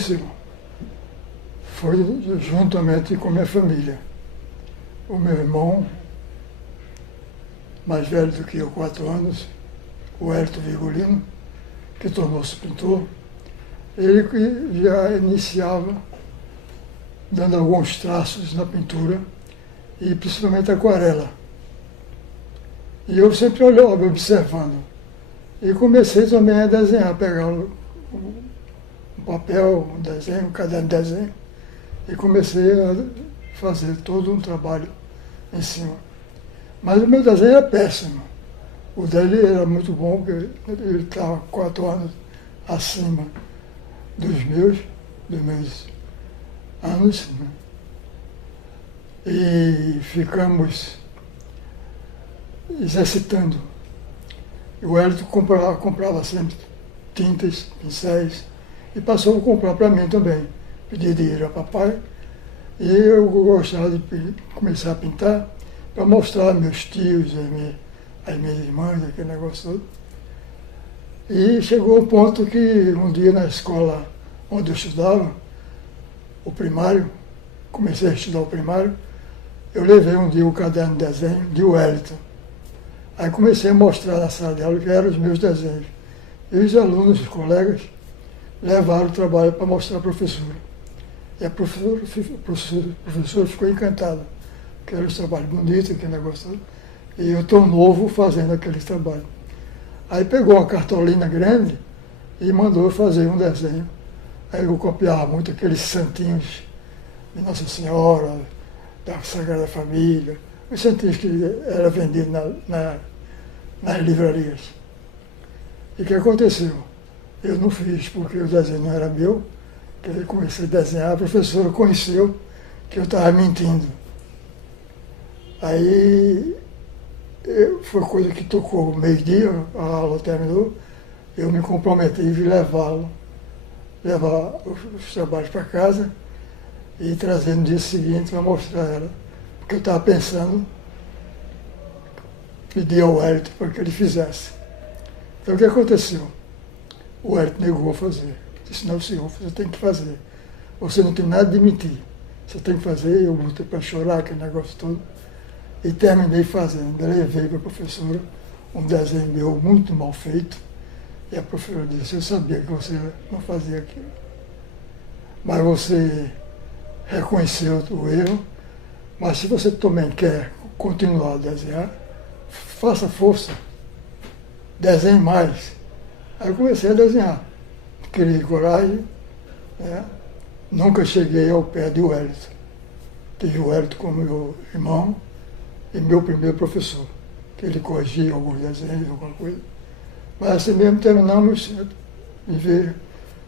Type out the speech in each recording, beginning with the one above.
aconteceu foi juntamente com minha família. O meu irmão, mais velho do que eu, 4 anos, o Hélito Virgulino, que tornou-se pintor, ele que já iniciava dando alguns traços na pintura, e principalmente aquarela. E eu sempre olhava, observando. E comecei também a desenhar, pegar um papel, um desenho, um caderno de desenho, e comecei a fazer todo um trabalho em cima. Mas o meu desenho era péssimo. O dele era muito bom, porque ele estava 4 anos acima dos meus anos, né? E ficamos exercitando. O Hélito comprava sempre tintas, pincéis, e passou a comprar para mim também. Pedia dinheiro a papai, e eu gostava de começar a pintar para mostrar aos meus tios, às minhas irmãs, aquele negócio todo. E chegou um ponto que um dia na escola onde eu estudava, o primário, comecei a estudar o primário, eu levei um dia o caderno de desenho de Wellington. Aí comecei a mostrar na sala de aula que eram os meus desenhos. E os alunos, os colegas, levaram o trabalho para mostrar à professora. E a professora ficou encantada, que era um trabalho bonito, aquele negócio. E eu tão novo fazendo aquele trabalho. Aí pegou uma cartolina grande e mandou eu fazer um desenho. Aí eu copiava muito aqueles santinhos de Nossa Senhora, da Sagrada Família, os santinhos que eram vendidos nas livrarias. E o que aconteceu? Eu não fiz porque o desenho não era meu, que eu comecei a desenhar, a professora conheceu que eu estava mentindo. Aí foi coisa que tocou meio-dia, a aula terminou, eu me comprometi em levar os trabalhos para casa e trazer no dia seguinte para mostrar a ela. Porque eu estava pensando, pedir ao Hélito para que ele fizesse. Então o que aconteceu? O Hélito negou a fazer. Disse, não, senhor, você tem que fazer. Você não tem nada de mentir. Você tem que fazer. Eu lutei para chorar, aquele negócio todo. E terminei fazendo. Levei para a professora um desenho meu muito mal feito. E a professora disse, eu sabia que você não fazia aquilo. Mas você reconheceu o erro. Mas se você também quer continuar a desenhar, faça força. Desenhe mais. Aí eu comecei a desenhar. Criei coragem, né? Nunca cheguei ao pé de Wellington. Tive o Wellington como meu irmão e meu primeiro professor, que ele corrigia alguns desenhos, alguma coisa. Mas assim mesmo terminamos de ver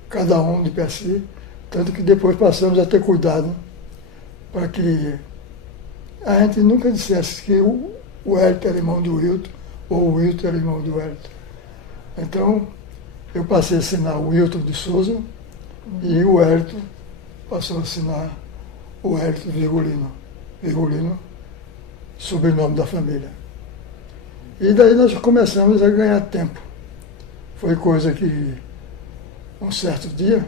cada um de per si, tanto que depois passamos a ter cuidado para que a gente nunca dissesse que o Wellington era irmão do Wilton ou o Wilton era irmão do Wellington. Então, eu passei a assinar o Wilton de Souza e o Hélito passou a assinar o Hélito Virgulino. Virgulino, sobrenome da família. E daí nós começamos a ganhar tempo. Foi coisa que, um certo dia,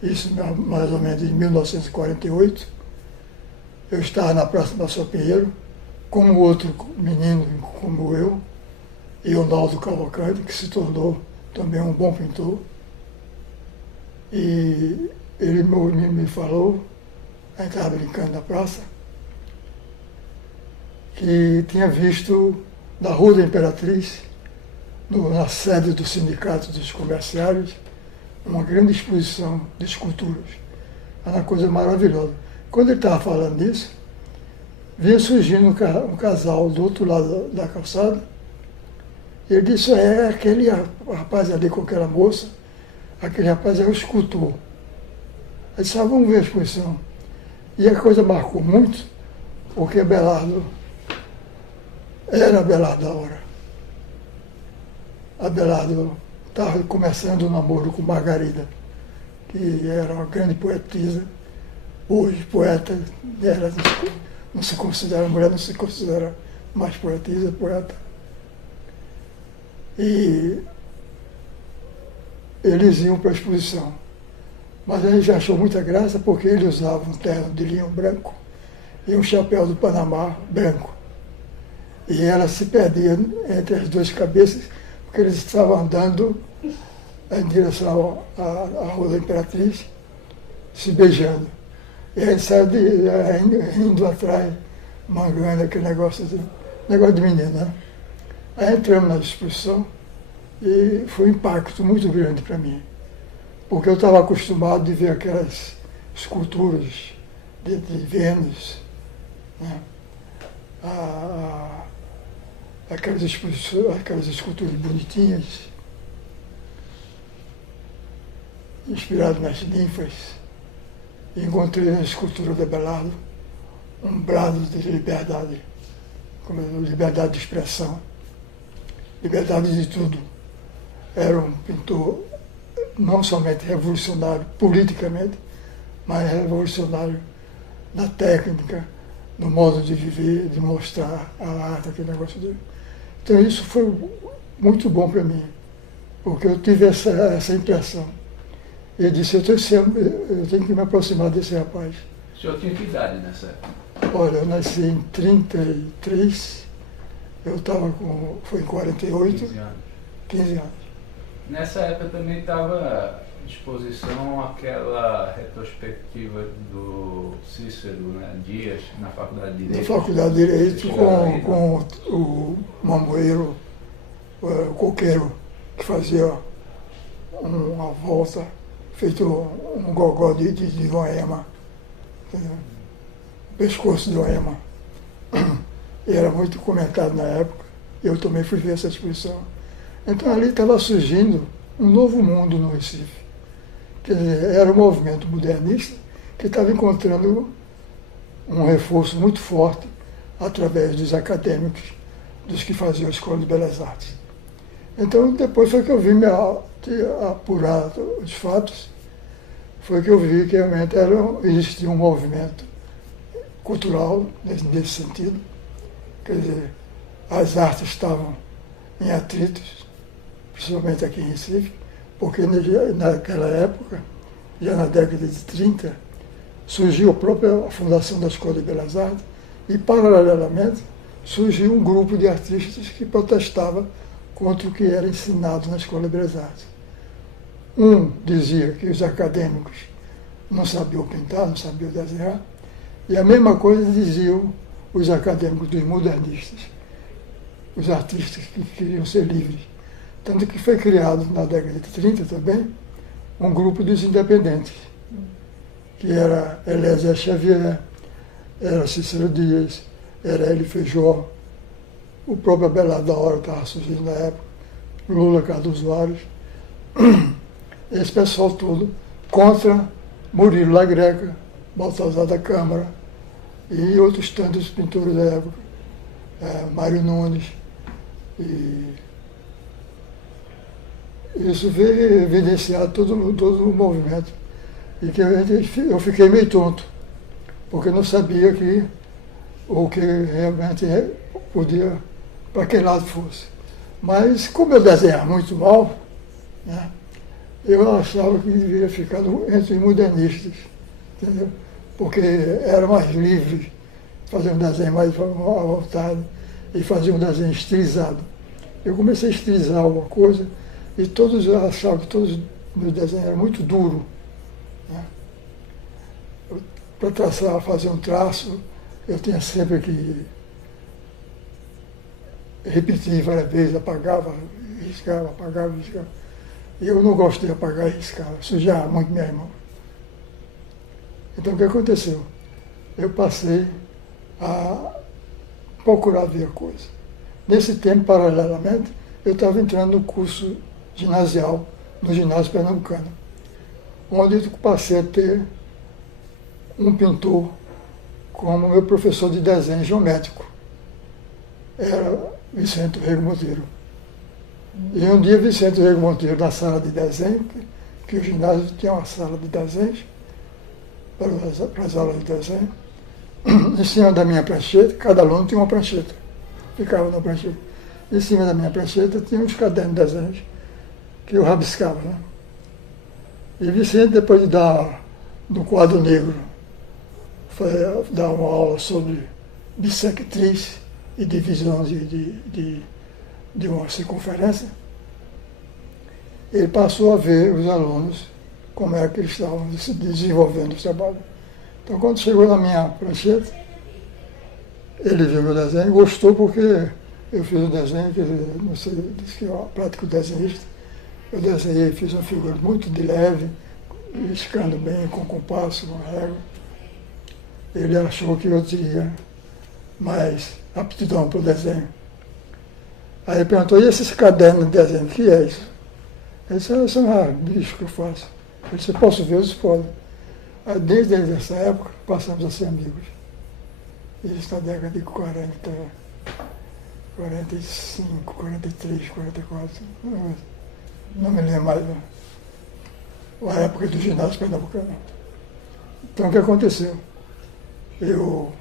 isso mais ou menos em 1948, eu estava na Praça Marçal Pinheiro, com outro menino como eu, e o Naldo Cavalcante, que se tornou também um bom pintor. E ele me falou, a gente estava brincando na praça, que tinha visto na Rua da Imperatriz, na sede do Sindicato dos Comerciários, uma grande exposição de esculturas. Era uma coisa maravilhosa. Quando ele estava falando disso, vinha surgindo um casal do outro lado da calçada. Ele disse, aquele rapaz ali com aquela moça, aquele rapaz é o escultor. Aí disse, vamos ver a exposição. E a coisa marcou muito, porque Abelardo era Abelardo da hora. Abelardo estava começando o namoro com Margarida, que era uma grande poetisa. Hoje, poeta, não se considera mulher, não se considera mais poetisa, poeta. E eles iam para a exposição. Mas a gente achou muita graça porque ele usava um terno de linho branco e um chapéu do Panamá branco. E ela se perdia entre as duas cabeças, porque eles estavam andando em direção à Rua da Imperatriz, se beijando. E a gente saiu indo atrás, mangando aquele negócio de menino, né? Aí entramos na exposição e foi um impacto muito grande para mim, porque eu estava acostumado de ver aquelas esculturas de Vênus, né? Aquelas esculturas bonitinhas, inspiradas nas ninfas. E encontrei na escultura de Abelardo um brado de liberdade, como liberdade de expressão, liberdade de tudo. Era um pintor não somente revolucionário politicamente, mas revolucionário na técnica, no modo de viver, de mostrar a arte, aquele negócio dele. Então isso foi muito bom para mim, porque eu tive essa impressão. Ele disse, eu tenho que me aproximar desse rapaz. O senhor tinha que idade nessa época? Olha, eu nasci em 33, eu estava foi em 48, 15 anos. Nessa época também estava à disposição aquela retrospectiva do Cícero, né, Dias, na Faculdade de Direito. Na Faculdade de Direito, com o mamoeiro, o coqueiro, que fazia uma volta, feito um gogó de uma ema, entendeu? Pescoço de uma ema. E era muito comentado na época, eu também fui ver essa exposição. Então ali estava surgindo um novo mundo no Recife. Quer dizer, era um movimento modernista que estava encontrando um reforço muito forte através dos acadêmicos, dos que faziam a Escola de Belas Artes. Então depois foi que eu vim me apurar os fatos, foi que eu vi que realmente existia um movimento cultural nesse sentido. Quer dizer, as artes estavam em atritos, principalmente aqui em Recife, porque naquela época, já na década de 30, surgiu a fundação da Escola de Belas Artes e, paralelamente, surgiu um grupo de artistas que protestava contra o que era ensinado na Escola de Belas Artes. Um dizia que os acadêmicos não sabiam pintar, não sabiam desenhar, e a mesma coisa diziam os acadêmicos dos modernistas, os artistas que queriam ser livres. Tanto que foi criado na década de 30 também um grupo dos independentes, que era Eliezer Xavier, era Cícero Dias, era Hélio Feijó, o próprio Abelardo da Hora estava surgindo na época, Lula Cardoso Aires, esse pessoal todo contra Murilo La Greca, Baltazar da Câmara e outros tantos pintores da época, Mário Nunes. E isso veio evidenciar todo o movimento. E que eu fiquei meio tonto, porque não sabia o que realmente podia, para que lado fosse. Mas como eu desenhava muito mal, né, eu achava que deveria ficar entre os modernistas, entendeu? Porque era mais livre, fazer um desenho mais à vontade e fazer um desenho estilizado. Eu comecei a estilizar alguma coisa e todos achavam que todos os meus desenhos eram muito duros. Né? Para traçar, fazer um traço, eu tinha sempre que repetir várias vezes, apagava, riscava, apagava, riscava. E eu não gosto de apagar e riscar, sujava muito minha mão. Então o que aconteceu? Eu passei a procurar ver a coisa. Nesse tempo, paralelamente, eu estava entrando no curso ginasial, no ginásio pernambucano, onde eu passei a ter um pintor como meu professor de desenho geométrico. Era Vicente Rego Monteiro. E um dia Vicente Rego Monteiro, na sala de desenho, que o ginásio tinha uma sala de desenhos, para as aulas de desenho, em cima da minha prancheta, cada aluno tinha uma prancheta, ficava na prancheta. Em cima da minha prancheta tinha uns cadernos de desenhos que eu rabiscava, né? E Vicente, depois de dar no quadro negro, foi dar uma aula sobre bissectriz e divisão de uma circunferência, ele passou a ver os alunos como é que eles estavam se desenvolvendo o trabalho. Então, quando chegou na minha prancheta, ele viu meu desenho, gostou porque eu fiz um desenho, que não sei, disse que eu prático desenhista. Eu desenhei, fiz uma figura muito de leve, riscando bem, com compasso, com régua. Ele achou que eu tinha mais aptidão para o desenho. Aí ele perguntou, e esses cadernos de desenho, o que é isso? Ele disse, isso é um bicho que eu faço. Ele disse, posso ver? Eu disse, pode. Aí, desde essa época, passamos a ser amigos. Isso na década de 40, 45, 43, 44, não me lembro mais a época do ginásio pernambucano. Então, o que aconteceu? Eu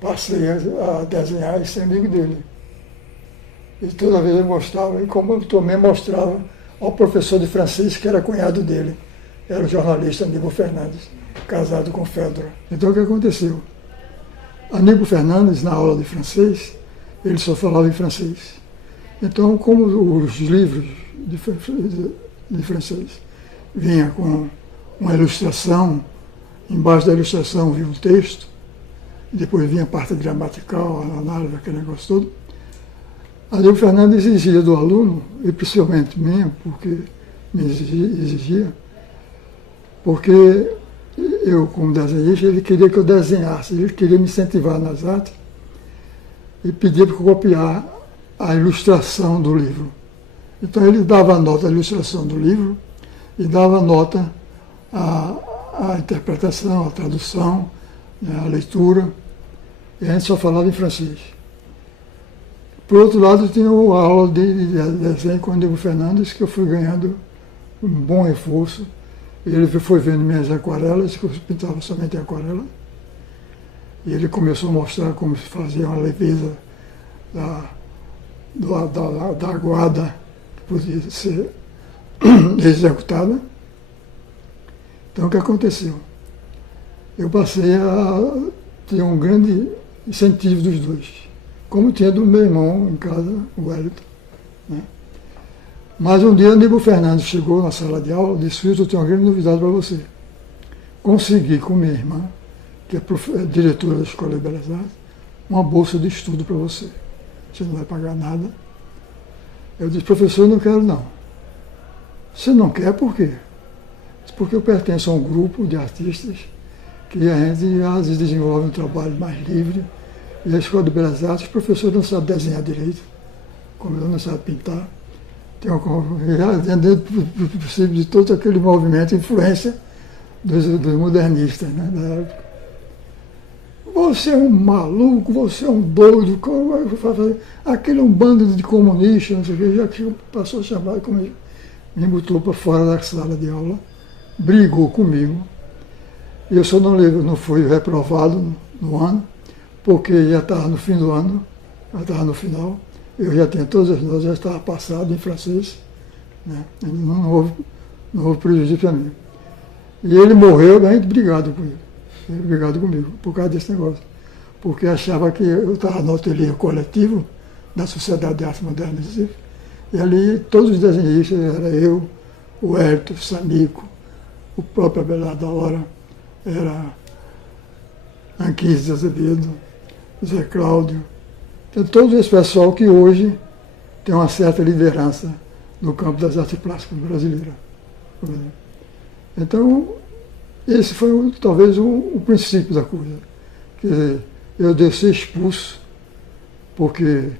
passei a desenhar e ser amigo dele. E toda vez eu mostrava, e como eu também mostrava ao professor de francês, que era cunhado dele, era o jornalista Aníbal Fernandes, casado com Fédora. Então o que aconteceu? Aníbal Fernandes, na aula de francês, ele só falava em francês. Então, como os livros de francês vinha com uma ilustração, embaixo da ilustração vinha um texto, e depois vinha a parte gramatical, a análise, aquele negócio todo, Aníbal Fernandes exigia do aluno, e principalmente minha, porque me exigia, porque eu, como desenhista, ele queria que eu desenhasse, ele queria me incentivar nas artes e pedia para eu copiar a ilustração do livro. Então ele dava nota à ilustração do livro e dava nota à interpretação, à tradução, né, à leitura, e a gente só falava em francês. Por outro lado, tinha a aula de desenho com o Aníbal Fernandes, que eu fui ganhando um bom reforço. Ele foi vendo minhas aquarelas, que eu pintava somente em aquarela. E ele começou a mostrar como se fazia uma leveza da aguada que podia ser executada. Então, o que aconteceu? Eu passei a ter um grande incentivo dos dois, como tinha do meu irmão em casa, o Wellington, né? Mas um dia Aníbal Fernandes chegou na sala de aula e disse, Wilson, eu tenho uma grande novidade para você. Consegui com minha irmã, que é diretora da Escola de Belas Artes, uma bolsa de estudo para você. Você não vai pagar nada. Eu disse, professor, eu não quero não. Você não quer por quê? Porque eu pertenço a um grupo de artistas que a gente às vezes desenvolve um trabalho mais livre. E a Escola de Belas Artes, os professores não sabem desenhar direito, como eu não sabe pintar. Tem dentro do possível de todo aquele movimento, influência dos modernistas, né, da época. Você é um maluco, você é um doido, como é que eu faço? Aquele é um bando de comunistas, não sei o que, já que passou a chamar comigo, me botou para fora da sala de aula, brigou comigo. E eu só não fui reprovado no ano, porque já estava no fim do ano, já estava no final, eu já tinha todas as notas, já estava passado em francês, né? Não houve prejuízo para mim. E ele morreu bem brigado comigo, por causa desse negócio. Porque achava que eu estava no ateliê coletivo da Sociedade de Arte Moderna de Recife, e ali todos os desenhistas, era eu, o Hélito, o Sanico, o próprio Abelardo da Hora, era Anquise de Azevedo, Zé Cláudio. Então, todo esse pessoal que hoje tem uma certa liderança no campo das artes plásticas brasileiras. Então, esse foi talvez o princípio da coisa. Quer dizer, eu devo ser expulso porque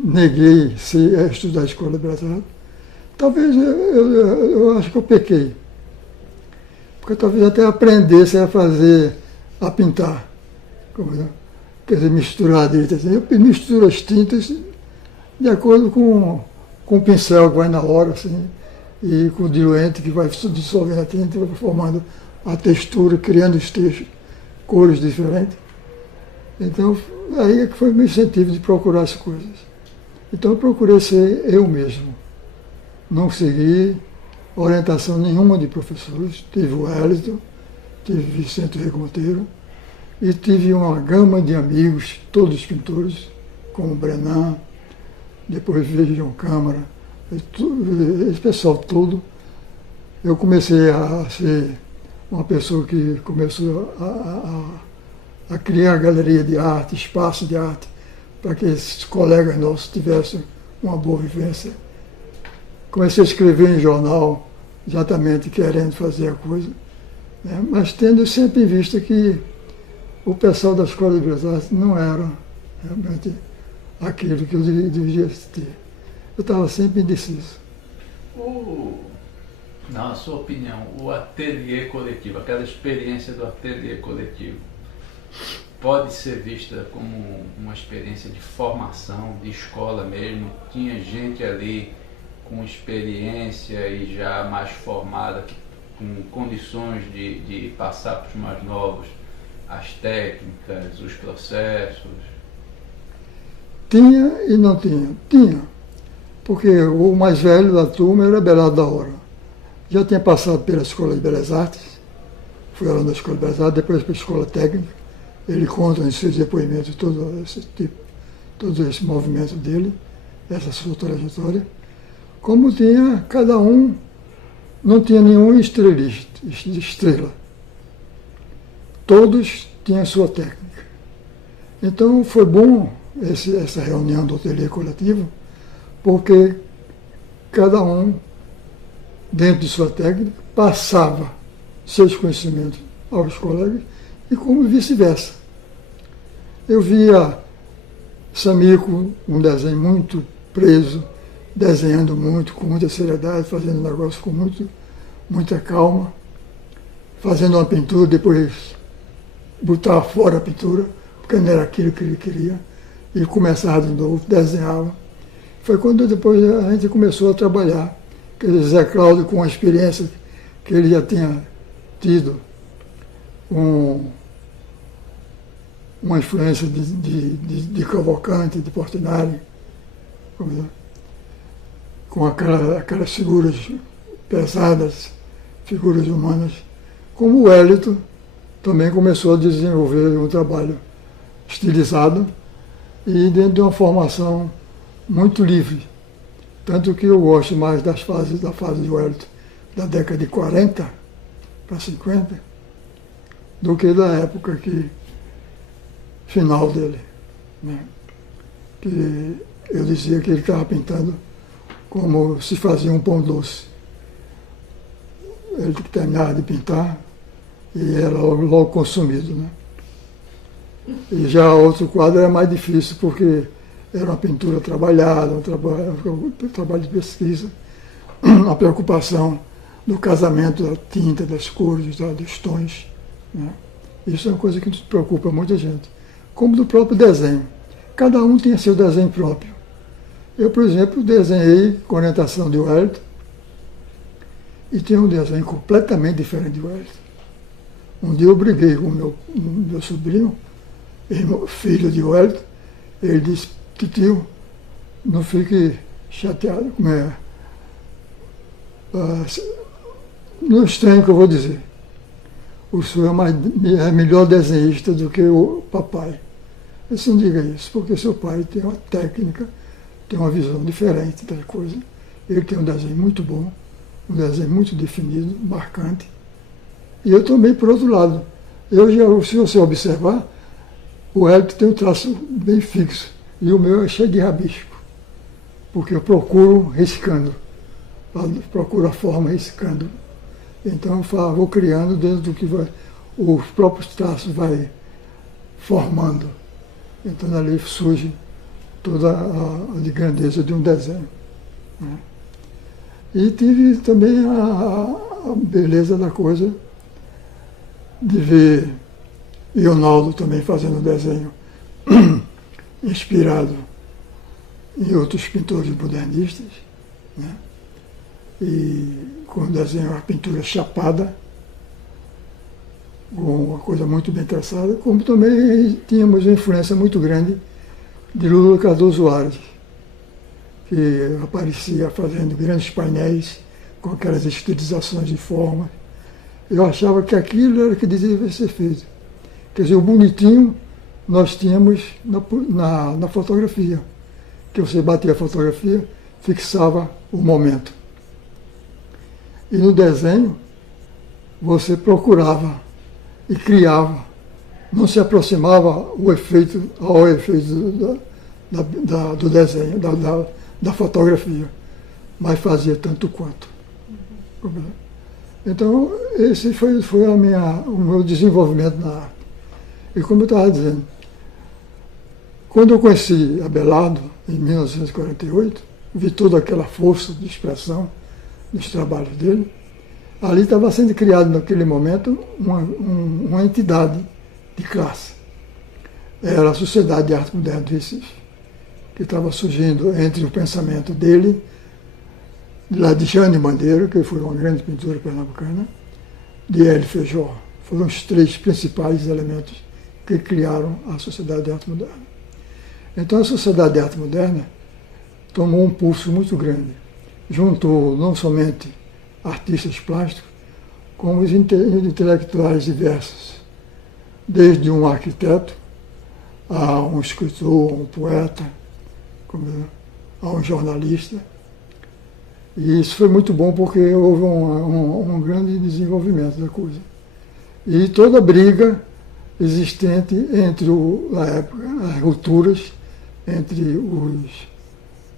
neguei estudar a Escola de Belas Artes. Talvez eu acho que eu pequei. Porque talvez até aprendesse a pintar. Quer dizer, misturar direito. Eu misturo as tintas de acordo com o pincel que vai na hora, assim, e com o diluente que vai dissolvendo a tinta, vai formando a textura, criando os textos, cores diferentes. Então, aí é que foi o meu incentivo de procurar as coisas. Então, eu procurei ser eu mesmo. Não seguir orientação nenhuma de professores. Tive o Wellington, tive Vicente Rego Monteiro, e tive uma gama de amigos, todos pintores, como Brenan, depois veio João Câmara, esse pessoal todo. Eu comecei a ser uma pessoa que começou a criar galeria de arte, espaço de arte, para que esses colegas nossos tivessem uma boa vivência. Comecei a escrever em jornal, exatamente querendo fazer a coisa, né? Mas tendo sempre em vista que o pessoal da Escola de Belas Artes não era realmente aquilo que eu deveria ter. Eu estava sempre indeciso. Na sua opinião, o ateliê coletivo, aquela experiência do ateliê coletivo, pode ser vista como uma experiência de formação, de escola mesmo? Tinha gente ali com experiência e já mais formada, com condições de passar para os mais novos as técnicas, os processos? Tinha e não tinha. Tinha, porque o mais velho da turma era Belardo da Hora. Já tinha passado pela Escola de Belas Artes, fui aluno da Escola de Belas Artes, depois para a Escola Técnica. Ele conta em seus depoimentos todo esse movimento dele, essa sua trajetória. Como tinha, cada um não tinha nenhum estrela. Todos tinham sua técnica. Então foi bom essa reunião do ateliê coletivo, porque cada um, dentro de sua técnica, passava seus conhecimentos aos colegas e como vice-versa. Eu via Samir com um desenho muito preso, desenhando muito, com muita seriedade, fazendo negócio com muita calma, fazendo uma pintura, depois botava fora a pintura, porque não era aquilo que ele queria, e começava de novo, desenhava. Foi quando depois a gente começou a trabalhar. Quer dizer, Zé Cláudio, com a experiência que ele já tinha tido, uma influência de Cavalcante, de Portinari, com aquelas figuras pesadas, figuras humanas, como o Wellington também começou a desenvolver um trabalho estilizado e dentro de uma formação muito livre. Tanto que eu gosto mais da fase de Wellington da década de 40 para 50 do que da época final dele, né? Que eu dizia que ele estava pintando como se fazia um pão doce. Ele terminava de pintar e era logo consumido, né? E já outro quadro era mais difícil, porque era uma pintura trabalhada, um trabalho de pesquisa, a preocupação do casamento da tinta, das cores, dos tons, né? Isso é uma coisa que nos preocupa muita gente. Como do próprio desenho. Cada um tinha seu desenho próprio. Eu, por exemplo, desenhei com orientação de Wellington e tinha um desenho completamente diferente de Wellington. Um dia eu briguei com o meu sobrinho, filho de Wellington. Ele disse: "Titio, não fique chateado, não estranho o que eu vou dizer. O senhor é melhor desenhista do que o papai." Eu disse: "Não diga isso, porque seu pai tem uma técnica, tem uma visão diferente da coisa. Ele tem um desenho muito bom, um desenho muito definido, marcante. E eu também, por outro lado, se você observar, o Wellington tem um traço bem fixo e o meu é cheio de rabisco, porque eu procuro riscando, procuro a forma riscando. Então eu vou criando dentro do que os próprios traços vai formando. Então ali surge toda a grandeza de um desenho, né? E tive também a beleza da coisa de ver Leonardo também fazendo desenho inspirado em outros pintores modernistas, né? E com desenho, a pintura chapada, com uma coisa muito bem traçada, como também tínhamos uma influência muito grande de Lula Cardoso Soares, que aparecia fazendo grandes painéis com aquelas estilizações de forma. Eu achava que aquilo era o que devia ser feito. Quer dizer, o bonitinho nós tínhamos na fotografia, que você batia a fotografia, fixava o momento. E no desenho, você procurava e criava, não se aproximava ao efeito do desenho, da fotografia, mas fazia tanto quanto. Então, esse foi o meu desenvolvimento na arte. E como eu estava dizendo, quando eu conheci Abelardo, em 1948, vi toda aquela força de expressão nos trabalhos dele, ali estava sendo criado naquele momento uma entidade de classe. Era a Sociedade de Arte Moderna de Recife, que estava surgindo entre o pensamento dele, lá de Jane Bandeira, que foi uma grande pintora pernambucana, de Hélio Feijó. Foram os três principais elementos que criaram a Sociedade de Arte Moderna. Então a Sociedade de Arte Moderna tomou um pulso muito grande. Juntou não somente artistas plásticos, como os intelectuais diversos, desde um arquiteto, a um escritor, a um poeta, a um jornalista. E isso foi muito bom porque houve um grande desenvolvimento da coisa. E toda a briga existente entre, na época, as rupturas entre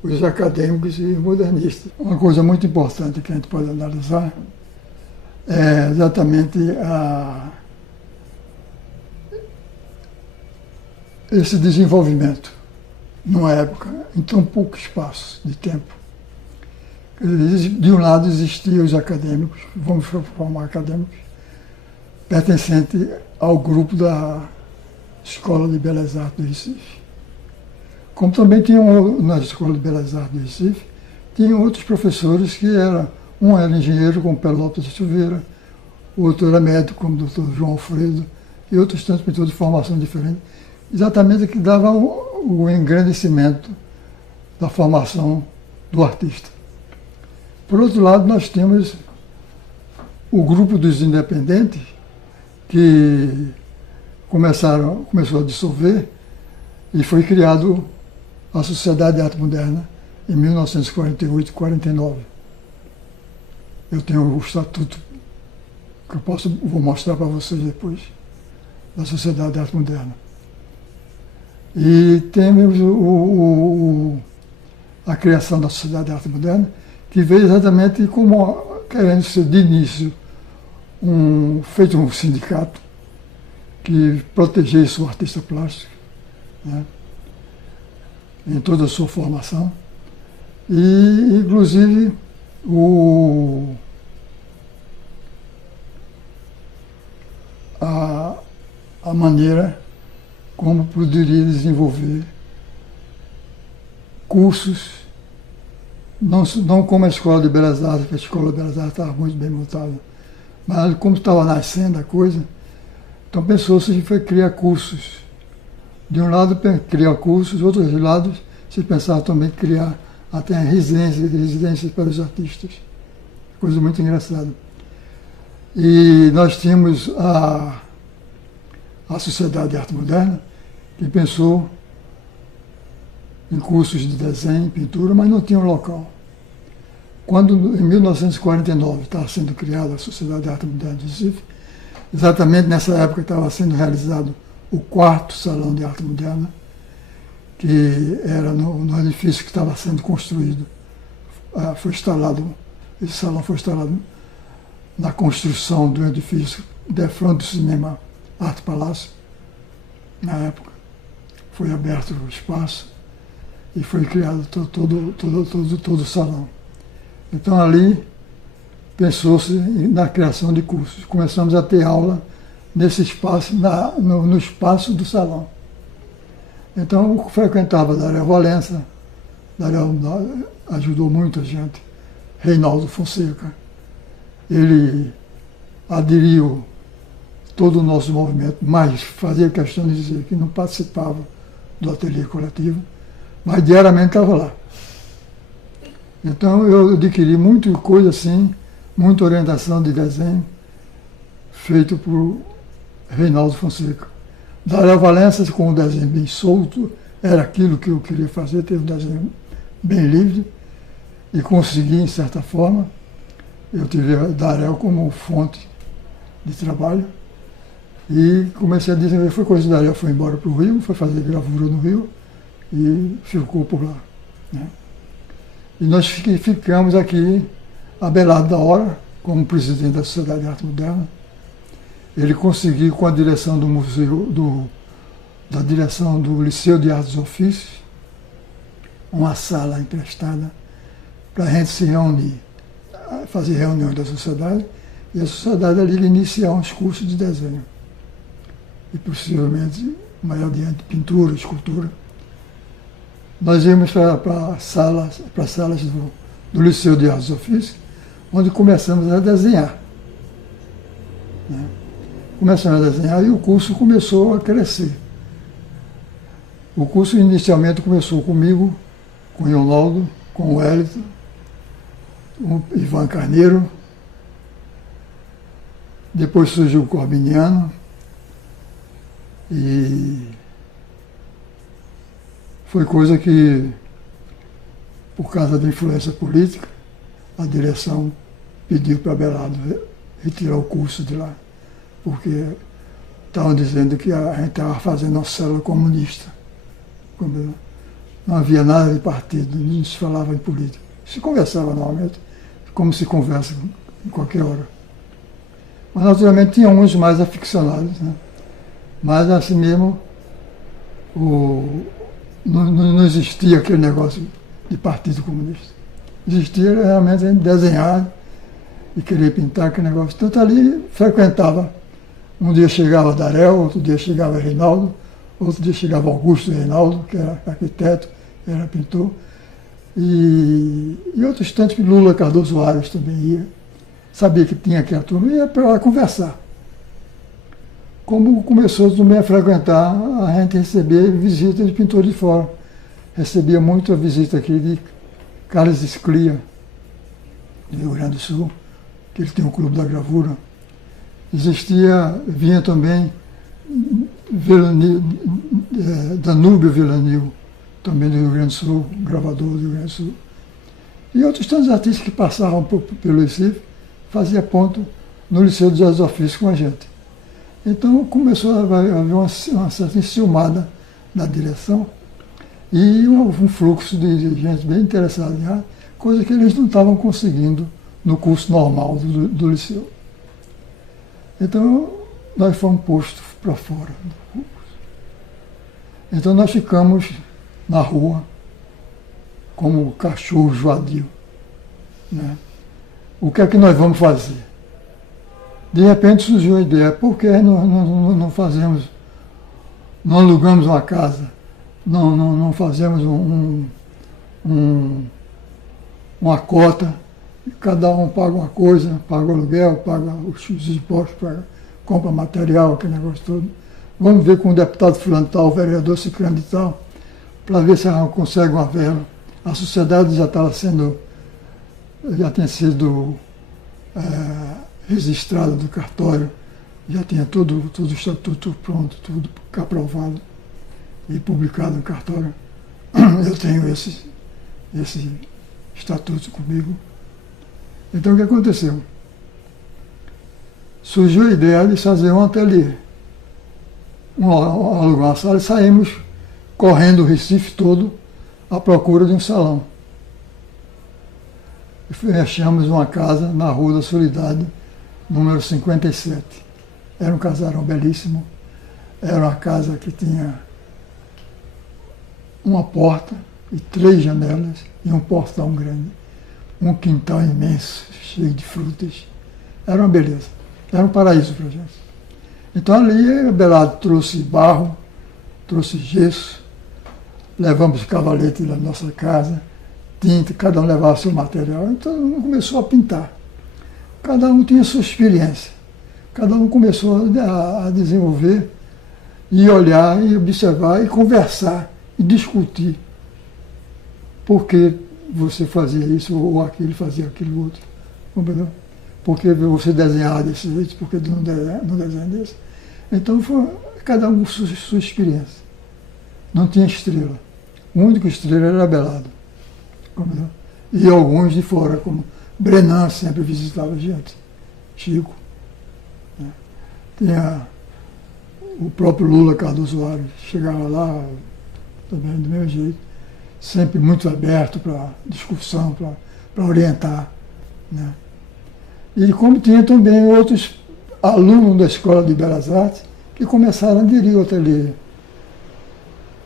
os acadêmicos e os modernistas. Uma coisa muito importante que a gente pode analisar é exatamente esse desenvolvimento numa época, em tão pouco espaço de tempo. De um lado existiam os acadêmicos, vamos formar acadêmicos, pertencentes ao grupo da Escola de Belas Artes do Recife. Como também tinham, na Escola de Belas Artes do Recife, tinham outros professores que eram, um era engenheiro, como Pelópio de Silveira, o outro era médico, como o Dr. João Alfredo, e outros tantos pintores de formação diferente, exatamente que davam o engrandecimento da formação do artista. Por outro lado, nós temos o grupo dos independentes, que começou a dissolver, e foi criado a Sociedade de Arte Moderna em 1948 e 49. Eu tenho o estatuto que vou mostrar para vocês depois, da Sociedade de Arte Moderna. E temos a criação da Sociedade de Arte Moderna, que veio exatamente como querendo ser de início feito um sindicato que protegesse o artista plástico, né, em toda a sua formação, e inclusive a maneira como poderia desenvolver cursos, não como a Escola de Belas Artes, que a Escola de Belas Artes estava muito bem montada, mas como estava nascendo a coisa, então pensou-se que foi criar cursos. De um lado criar cursos, de outros lados se pensava também criar até residências para os artistas. Coisa muito engraçada. E nós tínhamos a Sociedade de Arte Moderna, que pensou em cursos de desenho, pintura, mas não tinha um local. Quando, em 1949, estava sendo criada a Sociedade de Arte Moderna de Recife, exatamente nessa época estava sendo realizado o 4º Salão de Arte Moderna, que era no edifício que estava sendo construído. Esse salão foi instalado na construção do edifício de frente do cinema Arte Palácio, na época. Foi aberto o espaço e foi criado todo o salão. Então ali pensou-se na criação de cursos. Começamos a ter aula nesse espaço, no espaço do salão. Então eu frequentava Dario Valença, Dario ajudou muita gente, Reinaldo Fonseca. Ele aderiu todo o nosso movimento, mas fazia questão de dizer que não participava do ateliê coletivo, mas diariamente estava lá. Então eu adquiri muita coisa assim, muita orientação de desenho, feito por Reinaldo Fonseca. Darel Valença, com um desenho bem solto, era aquilo que eu queria fazer, ter um desenho bem livre, e consegui, em certa forma. Eu tive a Darel como fonte de trabalho, e comecei a desenvolver. Foi coisa que Darel foi embora para o Rio, foi fazer gravura no Rio, e ficou por lá, né? E nós ficamos aqui, Abelardo da Hora, como presidente da Sociedade de Arte Moderna. Ele conseguiu, com a direção do museu, da direção do Liceu de Artes e Ofícios, uma sala emprestada para a gente se reunir, fazer reuniões da sociedade, e a sociedade ali iniciar uns cursos de desenho. E possivelmente, mais adiante, pintura, escultura. Nós íamos para salas do Liceu de Artes e Ofícios, onde começamos a desenhar, né? Começamos a desenhar e o curso começou a crescer. O curso inicialmente começou comigo, com o Ronaldo, com o Wellington, o Ivan Carneiro, depois surgiu o Corbiniano, e foi coisa que, por causa da influência política, a direção pediu para Abelardo retirar o curso de lá, porque estavam dizendo que a gente estava fazendo uma célula comunista. Não havia nada de partido, não se falava em política. Se conversava normalmente, como se conversa em qualquer hora. Mas, naturalmente, tinha uns mais aficionados, né? Mas, assim mesmo, não existia aquele negócio de partido comunista. Existia realmente a gente desenhar e querer pintar aquele negócio. Tanto ali frequentava. Um dia chegava Darel, outro dia chegava Reinaldo, outro dia chegava Augusto Reinaldo, que era arquiteto, era pintor. E outros tantos, Lula Cardoso Aires também ia. Sabia que tinha aquela turma, ia para lá conversar. Como começou também a frequentar, a gente recebia visitas de pintores de fora. Recebia muito a visita aqui de Carlos Esclia, do Rio Grande do Sul, que ele tem um clube da gravura. Vinha também Danúbio Villanil, também do Rio Grande do Sul, gravador do Rio Grande do Sul. E outros tantos artistas que passavam pelo Recife, fazia ponto no Liceu dos Artes e Ofícios com a gente. Então começou a haver uma certa enciumada na direção e um fluxo de gente bem interessada em arte, coisa que eles não estavam conseguindo no curso normal do Liceu. Então nós fomos postos para fora do curso. Então nós ficamos na rua como cachorro vadio, né? O que é que nós vamos fazer? De repente surgiu a ideia, por que não fazemos, não alugamos uma casa, não fazemos uma cota, cada um paga uma coisa, paga o aluguel, paga os impostos, compra material, aquele negócio todo. Vamos ver com o deputado fulano tal, o vereador ciclano e tal, para ver se a gente consegue uma verba. A sociedade já tinha sido registrada do cartório, já tinha todo o estatuto pronto, tudo aprovado e publicado no cartório. Eu tenho esse estatuto comigo. Então o que aconteceu? Surgiu a ideia de fazer um ateliê. Alugar uma sala e saímos correndo o Recife todo à procura de um salão. E achamos uma casa na Rua da Solidade, número 57. Era um casarão belíssimo, era uma casa que tinha uma porta e 3 janelas e um portão grande, um quintal imenso, cheio de frutas. Era uma beleza, era um paraíso para a gente. Então ali, Abelardo trouxe barro, trouxe gesso, levamos cavalete da nossa casa, tinta, cada um levava seu material, então começou a pintar. Cada um tinha sua experiência, cada um começou a desenvolver e olhar e observar e conversar e discutir. Porque você fazia isso ou aquilo, fazia aquilo outro. Compreendeu? Porque você desenhava desse jeito, porque não desenha desse. Então foi cada um com sua experiência. Não tinha estrela. O único estrela era Abelardo. Compreendeu? E alguns de fora, como Brenan sempre visitava a gente, Chico. Né? Tinha o próprio Lula Cardoso Soares, chegava lá também do mesmo jeito, sempre muito aberto para discussão, para orientar. Né? E como tinha também outros alunos da Escola de Belas Artes que começaram a aderir ao ateliê.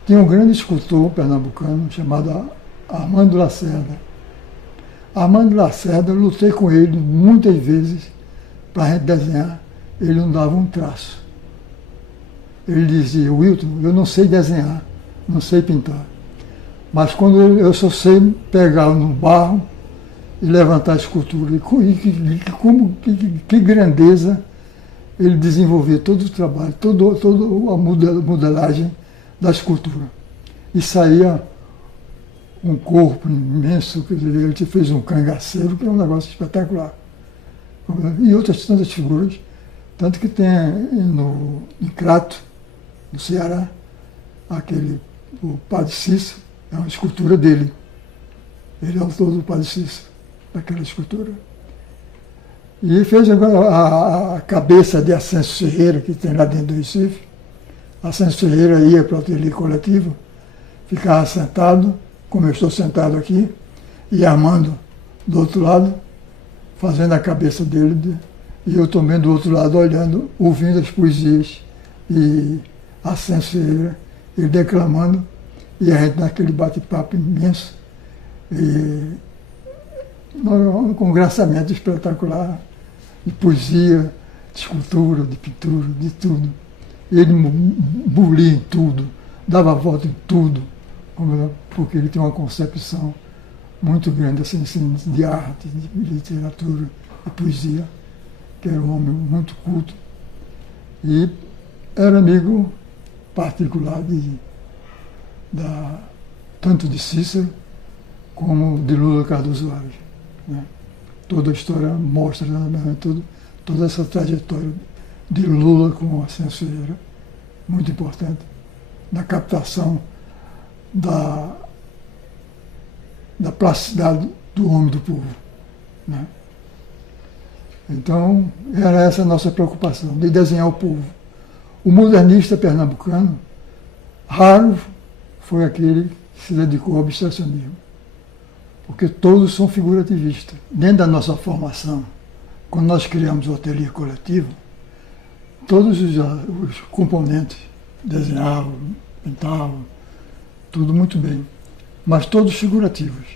Tinha um grande escultor pernambucano chamado Armando Lacerda. Armando Lacerda, eu lutei com ele muitas vezes para a gente desenhar. Ele não dava um traço. Ele dizia: Wilton, eu não sei desenhar, não sei pintar. Mas quando eu só sei pegar no barro e levantar a escultura. Que grandeza ele desenvolvia todo o trabalho, toda a modelagem da escultura. E saía um corpo imenso, ele fez um cangaceiro, que é um negócio espetacular. E outras tantas figuras. Tanto que tem em Crato, no Ceará, o Padre Cícero, é uma escultura dele. Ele é autor do Padre Cícero, daquela escultura. E fez a cabeça de Ascenso Ferreira, que tem lá dentro do Recife. Ascenso Ferreira ia para o ateliê coletivo, ficava sentado, como eu estou sentado aqui, e Armando do outro lado, fazendo a cabeça dele, e eu também do outro lado olhando, ouvindo as poesias, e Ascenso Ferreira, ele declamando, e a gente naquele bate-papo imenso, e um congraçamento espetacular, de poesia, de escultura, de pintura, de tudo. Ele bulia em tudo, dava volta em tudo, porque ele tem uma concepção muito grande assim, de arte, de literatura, de poesia, que era um homem muito culto. E era amigo particular tanto de Cícero como de Lula Cardoso Soares. Né? Toda a história mostra toda essa trajetória de Lula com o Ascenso Ferreira, muito importante, na captação da plasticidade do homem do povo. Né? Então, era essa a nossa preocupação, de desenhar o povo. O modernista pernambucano, raro foi aquele que se dedicou ao abstracionismo, porque todos são figurativistas. Dentro da nossa formação, quando nós criamos o ateliê coletivo, todos os componentes desenhavam, pintavam, tudo muito bem, mas todos figurativos,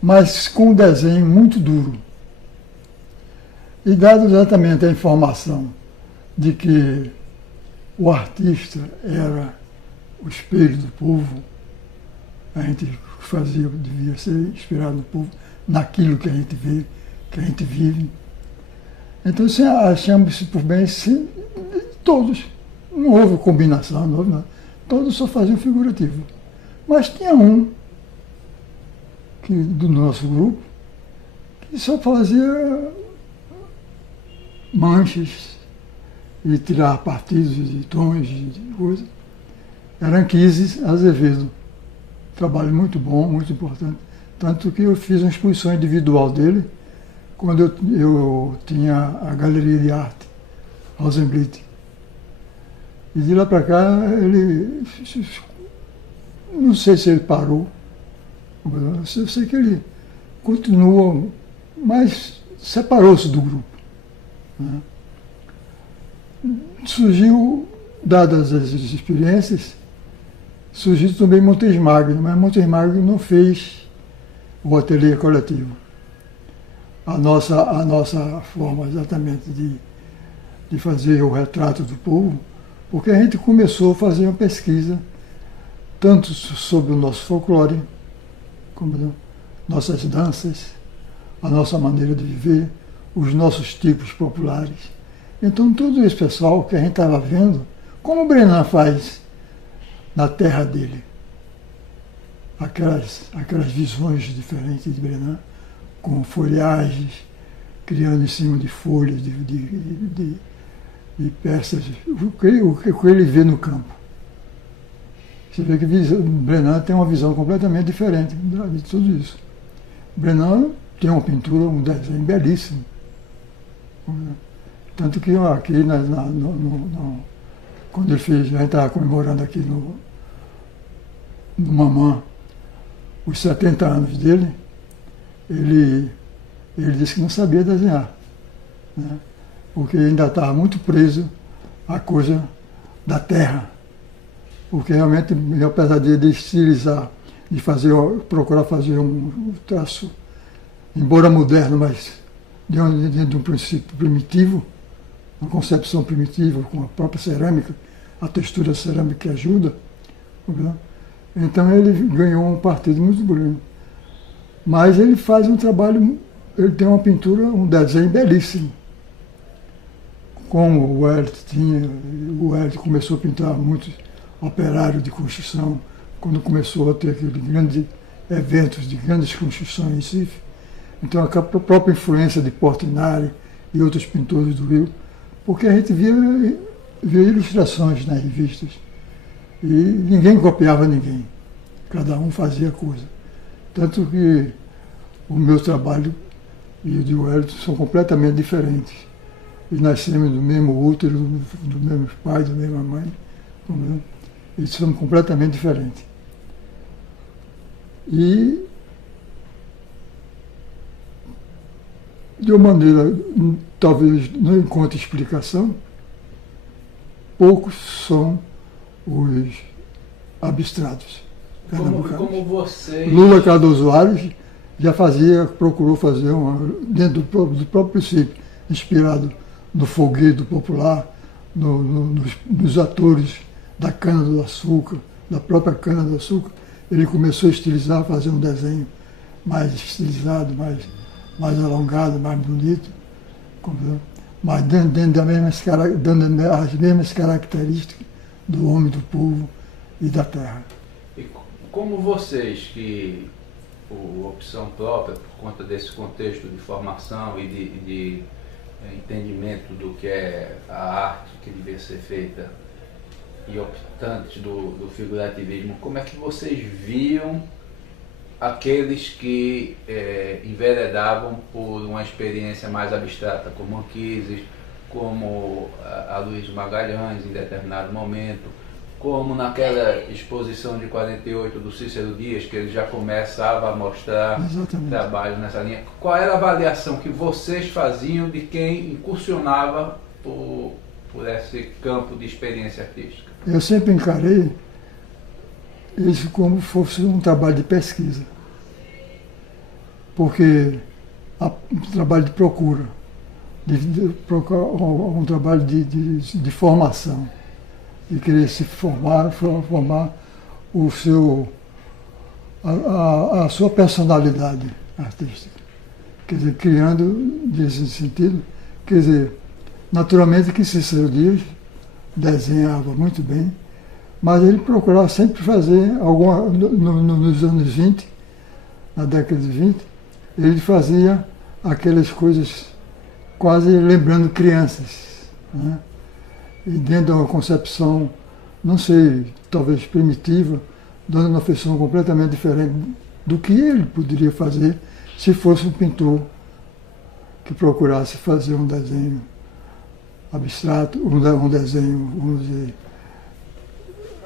mas com um desenho muito duro. E dado exatamente a informação de que o artista era o espelho do povo, a gente fazia, devia ser inspirado no povo, naquilo que a gente vê, que a gente vive. Então achamos por bem, todos, não houve combinação, não houve nada, todos só faziam figurativo. Mas tinha um do nosso grupo que só fazia manchas e tirar partidos de tons de coisa. Era Anquises Azevedo. Trabalho muito bom, muito importante. Tanto que eu fiz uma exposição individual dele quando eu tinha a Galeria de Arte, Rosenblit. E de lá para cá, ele, não sei se ele parou, eu sei que ele continua, mas separou-se do grupo. Né? Surgiu, dadas as experiências, surgiu também Montes Magno, mas Montes Magno não fez o ateliê coletivo. A nossa forma exatamente de fazer o retrato do povo, porque a gente começou a fazer uma pesquisa tanto sobre o nosso folclore, como nossas danças, a nossa maneira de viver, os nossos tipos populares. Então todo esse pessoal que a gente estava vendo, como o Brenan faz na terra dele, aquelas visões diferentes de Brenan, com folhagens, criando em cima de folhas, de peças, o que ele vê no campo. Você vê que Brenan tem uma visão completamente diferente de tudo isso. Brenan tem uma pintura, um desenho belíssimo. Tanto que aqui, quando ele fez, a gente estava comemorando aqui no Mamã os 70 anos dele, ele disse que não sabia desenhar, né? Porque ainda estava muito preso à coisa da terra. Porque realmente, apesar de ele estilizar, de procurar fazer um traço, embora moderno, mas dentro de um princípio primitivo, uma concepção primitiva, com a própria cerâmica, a textura cerâmica que ajuda, né? Então ele ganhou um partido muito bonito. Mas ele faz um trabalho, ele tem uma pintura, um desenho belíssimo. Como o Hélio começou a pintar muitos operários de construção, quando começou a ter aqueles grandes eventos de grandes construções em Recife. Então a própria influência de Portinari e outros pintores do Rio, porque a gente via ilustrações nas revistas. E ninguém copiava ninguém, cada um fazia coisa. Tanto que o meu trabalho e o de Wellington são completamente diferentes. E nascemos do mesmo útero, do mesmo pai, da mesma mãe. Eles são completamente diferentes. E, de uma maneira, talvez não encontre explicação, poucos são os abstratos. Como vocês... Lula Cardoso Aires já procurou fazer dentro do próprio princípio, inspirado no folguedo popular, nos atores da cana-do-açúcar, da própria cana-do-açúcar. Ele começou a estilizar, fazer um desenho mais estilizado, mais alongado, mais bonito, mas dando as mesmas características do homem, do povo e da terra. E como vocês, que por opção própria, por conta desse contexto de formação e de entendimento do que é a arte que devia ser feita e optantes do figurativismo, como é que vocês viam aqueles que enveredavam por uma experiência mais abstrata, como Anquises, como a Luiz Magalhães em determinado momento, como naquela exposição de 48 do Cícero Dias, que ele já começava a mostrar trabalho nessa linha. Qual era a avaliação que vocês faziam de quem incursionava por esse campo de experiência artística? Eu sempre encarei isso como fosse um trabalho de pesquisa, porque um trabalho de procura, um trabalho de formação, de querer se formar a sua personalidade artística. Quer dizer, criando nesse sentido, quer dizer, naturalmente que Cícero Dias desenhava muito bem, mas ele procurava sempre fazer nos anos 20, na década de 20, ele fazia aquelas coisas quase lembrando crianças, né? E dentro de uma concepção, não sei, talvez primitiva, dando uma feição completamente diferente do que ele poderia fazer se fosse um pintor que procurasse fazer um desenho abstrato, um desenho, vamos dizer,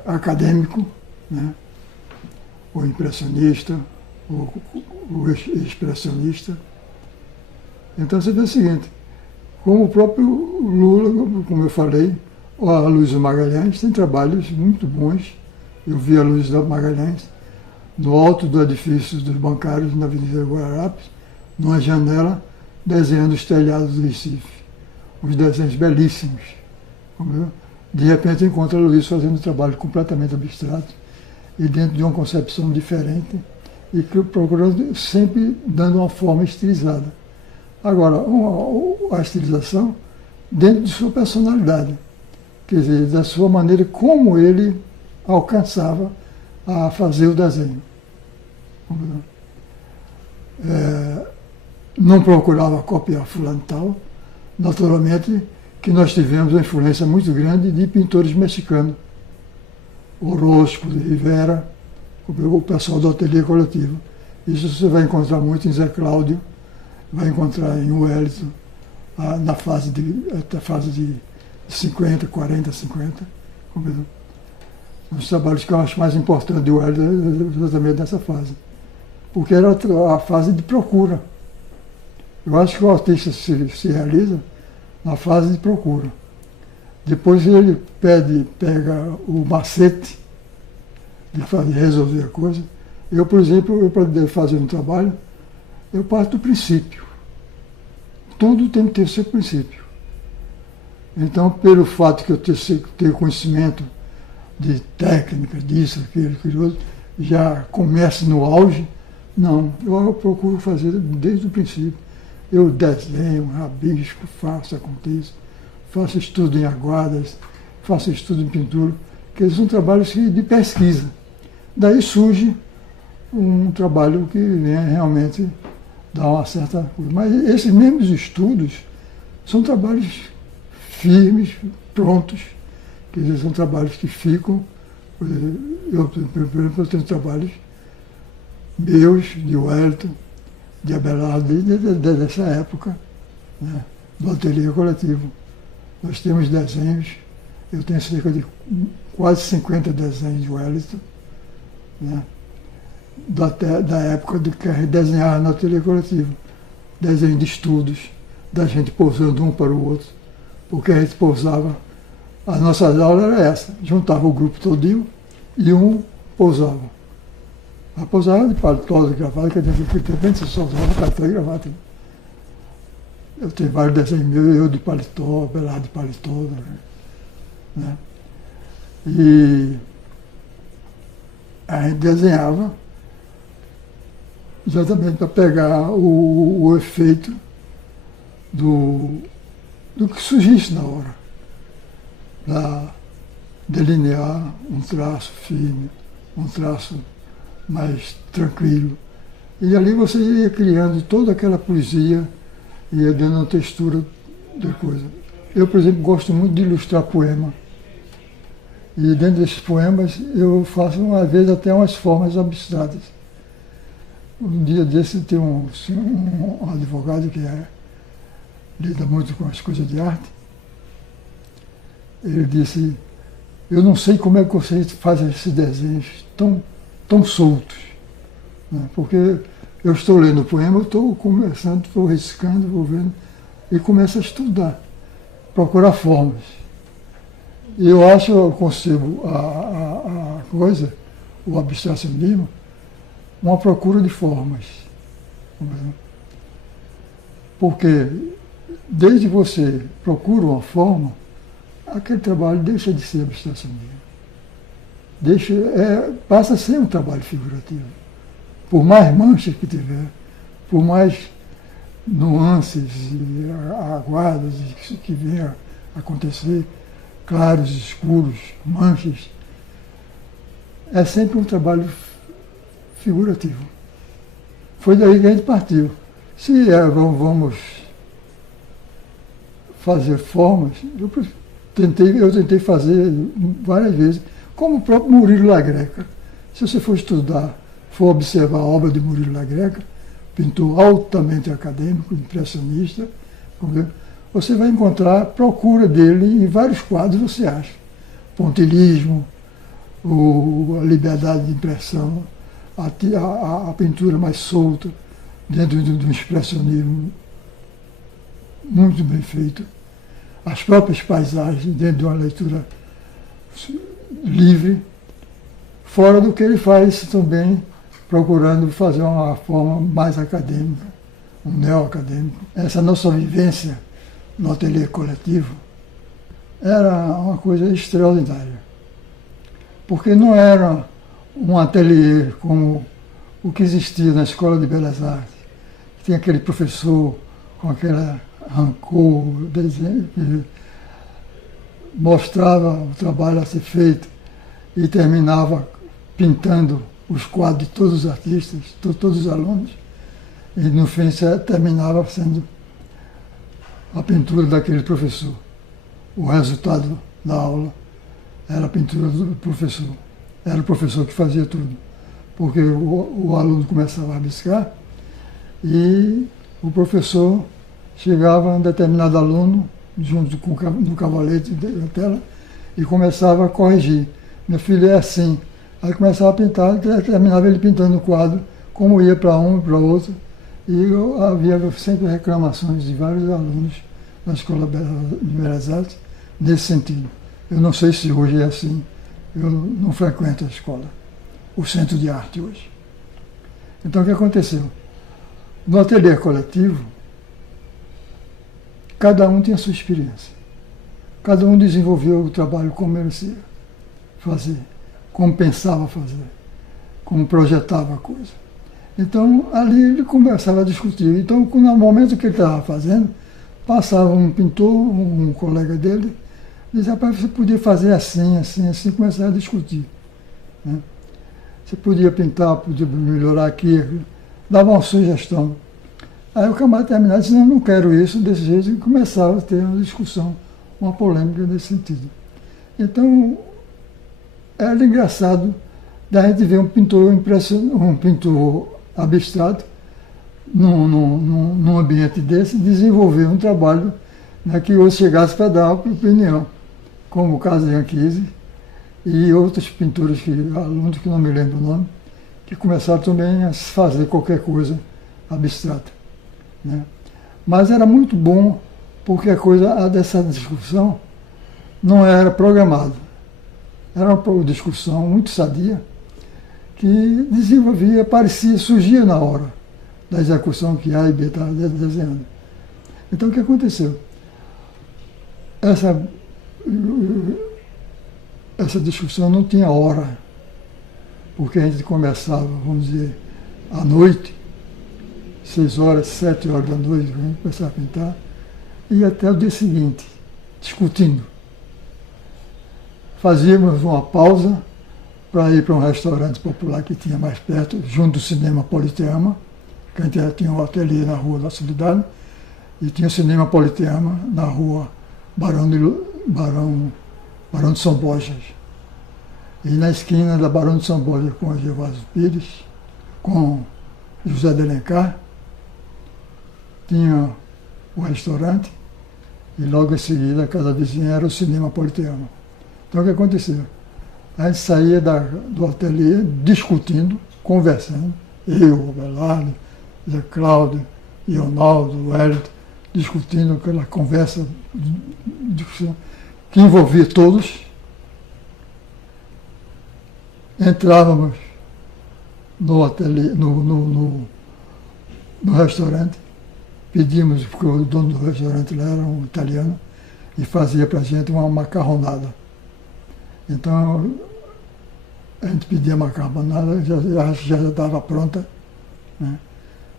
acadêmico, né? Ou impressionista, ou expressionista. Então você vê o seguinte, como o próprio Lula, como eu falei, a Luiz Magalhães tem trabalhos muito bons. Eu vi a Luiz Magalhães no alto do edifício dos bancários, na Avenida Guararapes, numa janela, desenhando os telhados do Recife. Uns desenhos belíssimos. De repente encontra a Luiz fazendo um trabalho completamente abstrato e dentro de uma concepção diferente e que procurando sempre dando uma forma estilizada. Agora, a estilização dentro de sua personalidade, quer dizer, da sua maneira como ele alcançava a fazer o desenho. Não procurava copiar fulano tal. Naturalmente que nós tivemos uma influência muito grande de pintores mexicanos. Orozco, de Rivera, o pessoal do ateliê coletivo. Isso você vai encontrar muito em Zé Cláudio, vai encontrar em Wellington, na fase de 50, 40, 50. Os trabalhos que eu acho mais importantes de Wellington é exatamente nessa fase. Porque era a fase de procura. Eu acho que o artista se realiza na fase de procura. Depois ele pega o macete de resolver a coisa. Eu, por exemplo, para poder fazer um trabalho, eu parto do princípio. Tudo tem que ter seu princípio. Então, pelo fato que eu tenho conhecimento de técnica, disso, aquilo outro, já começa no auge, não, eu procuro fazer desde o princípio. Eu desenho, rabisco, faço, aconteço, faço estudo em aguadas, faço estudo em pintura, que são trabalhos de pesquisa. Daí surge um trabalho que vem realmente dar uma certa coisa. Mas esses mesmos estudos são trabalhos firmes, prontos, quer dizer, são trabalhos que ficam. Por exemplo, eu tenho trabalhos meus, de Wellington, de Abelardo, dessa época, né, do ateliê coletivo. Nós temos desenhos, eu tenho cerca de quase 50 desenhos de Wellington, né, da época de que a gente desenhava no ateliê coletivo. Desenho de estudos, da gente pousando um para o outro, porque a gente pousava, as nossas aulas eram essa, juntava o grupo todinho e um pousava. A pousada de paletó, de gravata, que naquele tempo você só usava paletó e gravata. Eu tenho vários desenhos meus, eu de paletó, Belardo de paletó, né? E a gente desenhava exatamente para pegar o efeito do que surgisse na hora. Para delinear um traço firme, um traço mais tranquilo. E ali você ia criando toda aquela poesia, ia dando uma textura da coisa. Eu, por exemplo, gosto muito de ilustrar poema. E dentro desses poemas eu faço, às vezes, até umas formas abstratas. Um dia desse tem um advogado que lida muito com as coisas de arte. Ele disse, eu não sei como é que você faz esses desenhos tão soltos, né? Porque eu estou lendo o poema, eu estou começando, estou riscando, vou vendo, e começo a estudar, procurar formas. E eu acho, eu concebo a coisa, o abstracionismo, uma procura de formas. Porque desde que você procura uma forma, aquele trabalho deixa de ser abstracionismo. Passa a ser um trabalho figurativo. Por mais manchas que tiver, por mais nuances e aguadas que venham a acontecer, claros, escuros, manchas, é sempre um trabalho figurativo. Foi daí que a gente partiu. Se vamos fazer formas, eu tentei fazer várias vezes, como o próprio Murilo La Greca. Se você for estudar, for observar a obra de Murilo La Greca, pintor altamente acadêmico, impressionista, você vai encontrar a procura dele em vários quadros, você acha. Pontilhismo, a liberdade de impressão, a pintura mais solta, dentro de um expressionismo muito bem feito. As próprias paisagens, dentro de uma leitura livre, fora do que ele faz também, procurando fazer uma forma mais acadêmica, um neo-acadêmico. Essa nossa vivência no ateliê coletivo era uma coisa extraordinária, porque não era um ateliê como o que existia na Escola de Belas Artes. Tinha aquele professor com aquela rancor, desenho, que mostrava o trabalho a ser feito e terminava pintando os quadros de todos os artistas, todos os alunos, e no fim terminava sendo a pintura daquele professor. O resultado da aula era a pintura do professor. Era o professor que fazia tudo, porque o aluno começava a rabiscar e o professor chegava a um determinado aluno, junto com o cavalete da tela, e começava a corrigir. Meu filho é assim. Aí começava a pintar, terminava ele pintando o quadro, como ia para um e para outro. E havia sempre reclamações de vários alunos da Escola de Belas Artes nesse sentido. Eu não sei se hoje é assim, eu não frequento a escola, o centro de arte hoje. Então o que aconteceu? No ateliê coletivo, cada um tinha a sua experiência. Cada um desenvolveu o trabalho como merecia fazer, como pensava fazer, como projetava a coisa. Então, ali ele começava a discutir. Então, no momento que ele estava fazendo, passava um pintor, um colega dele, dizia, rapaz, você podia fazer assim, assim, assim, começava a discutir. Né? Você podia pintar, podia melhorar aqui, dava uma sugestão. Aí o camarada terminava e disse, não quero isso desse jeito, e começava a ter uma discussão, uma polêmica nesse sentido. Então, era engraçado da gente ver um pintor abstrato, num ambiente desse, desenvolver um trabalho, né, que hoje chegasse para dar uma opinião, como o caso de Anchise e outros pintores, alunos que não me lembro o nome, que começaram também a fazer qualquer coisa abstrata. Né? Mas era muito bom, porque a coisa dessa discussão não era programada. Era uma discussão muito sadia, que desenvolvia, surgia na hora da execução que A e B estavam desenhando. Então o que aconteceu? Essa discussão não tinha hora, porque a gente começava, vamos dizer, à noite, 6 horas, 7 horas da noite, a gente começava a pintar, e até o dia seguinte, discutindo. Fazíamos uma pausa para ir para um restaurante popular que tinha mais perto, junto do Cinema Politeama, que a gente tinha um ateliê na Rua da Solidade, e tinha o Cinema Politeama na Rua Barão de São Borjas. E na esquina da Barão de São Borjas com o Gervásio Pires, com José de Alencar, tinha o restaurante, e logo em seguida a casa vizinha era o Cinema Politeama. Então o que aconteceu? A gente saía do ateliê discutindo, conversando, eu, o Belardo, Zé Cláudio, Ronaldo, o Hélito, discutindo aquela conversa, discussão, que envolvia todos. Entrávamos no ateliê, no restaurante, pedimos, porque o dono do restaurante lá era um italiano, e fazia para a gente uma macarronada. Então, a gente pedia a macarronada, já estava pronta, né?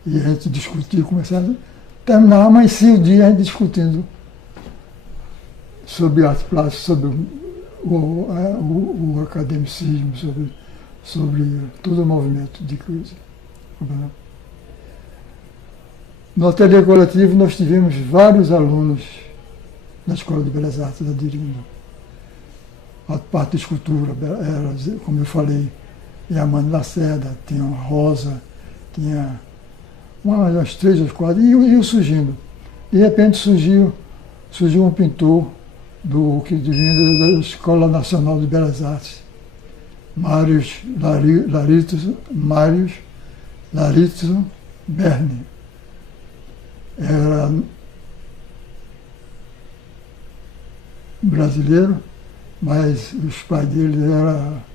E a gente discutia, começava, terminava, amanhecia o dia a gente discutindo sobre arte plástica, sobre o academicismo, sobre todo o movimento de coisa. No ateliê coletivo nós tivemos vários alunos na Escola de Belas Artes da Dirindo. A parte de escultura era, como eu falei, Yamane Lacerda, tinha uma Rosa, tinha umas 3 ou 4, e iam surgindo. De repente surgiu um pintor que vinha da Escola Nacional de Belas Artes, Marius Larito Berni. Era brasileiro, mas os pais dele eram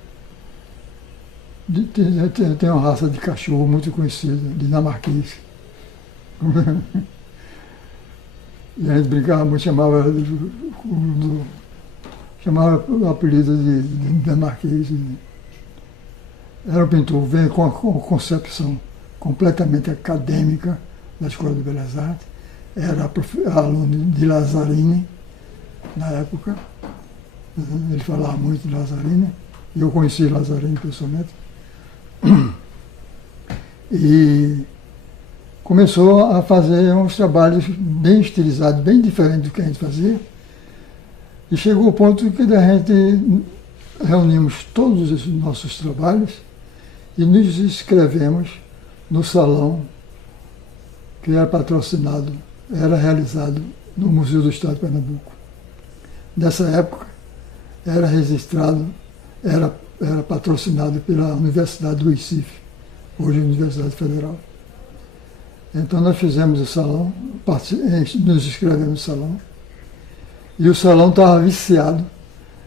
tem uma raça de cachorro muito conhecida, dinamarquês. E a gente brincava muito, chamava o apelido de dinamarquês. Era um pintor, veio com uma concepção completamente acadêmica da Escola de Belas Artes. Era aluno de Lazzarini, na época. Ele falava muito de Lazzarini, e eu conheci Lazzarini pessoalmente. E começou a fazer uns trabalhos bem estilizados, bem diferentes do que a gente fazia. E chegou ao ponto que a gente reunimos todos os nossos trabalhos e nos inscrevemos no salão que era patrocinado, era realizado no Museu do Estado de Pernambuco. Nessa época, era registrado, era patrocinado pela Universidade do Recife, hoje Universidade Federal. Então nós fizemos o salão, nos inscrevemos no salão, e o salão estava viciado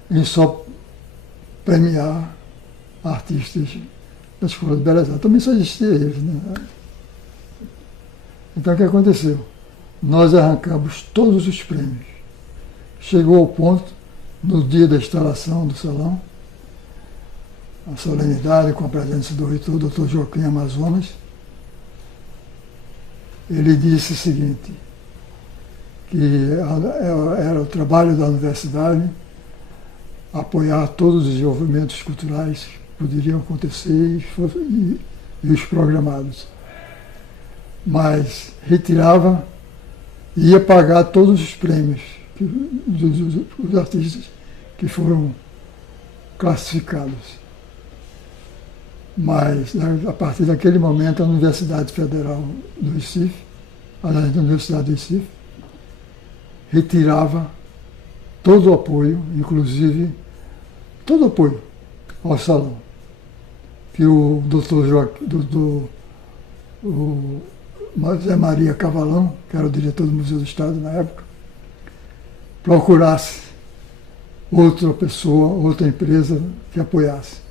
em só premiar artistas da Escola de Belas Artes. Também só existia eles, né? Então o que aconteceu? Nós arrancamos todos os prêmios. Chegou ao ponto, no dia da instalação do salão, a solenidade com a presença do reitor, Dr. Joaquim Amazonas, ele disse o seguinte, que era o trabalho da universidade apoiar todos os desenvolvimentos culturais que poderiam acontecer e os programados. Mas retirava e ia pagar todos os prêmios dos artistas que foram classificados. Mas, a partir daquele momento, a Universidade Federal do Recife, a Universidade do Recife, retirava todo o apoio, inclusive todo o apoio ao salão, que o José Maria Cavalão, que era o diretor do Museu do Estado na época, procurasse outra pessoa, outra empresa que apoiasse.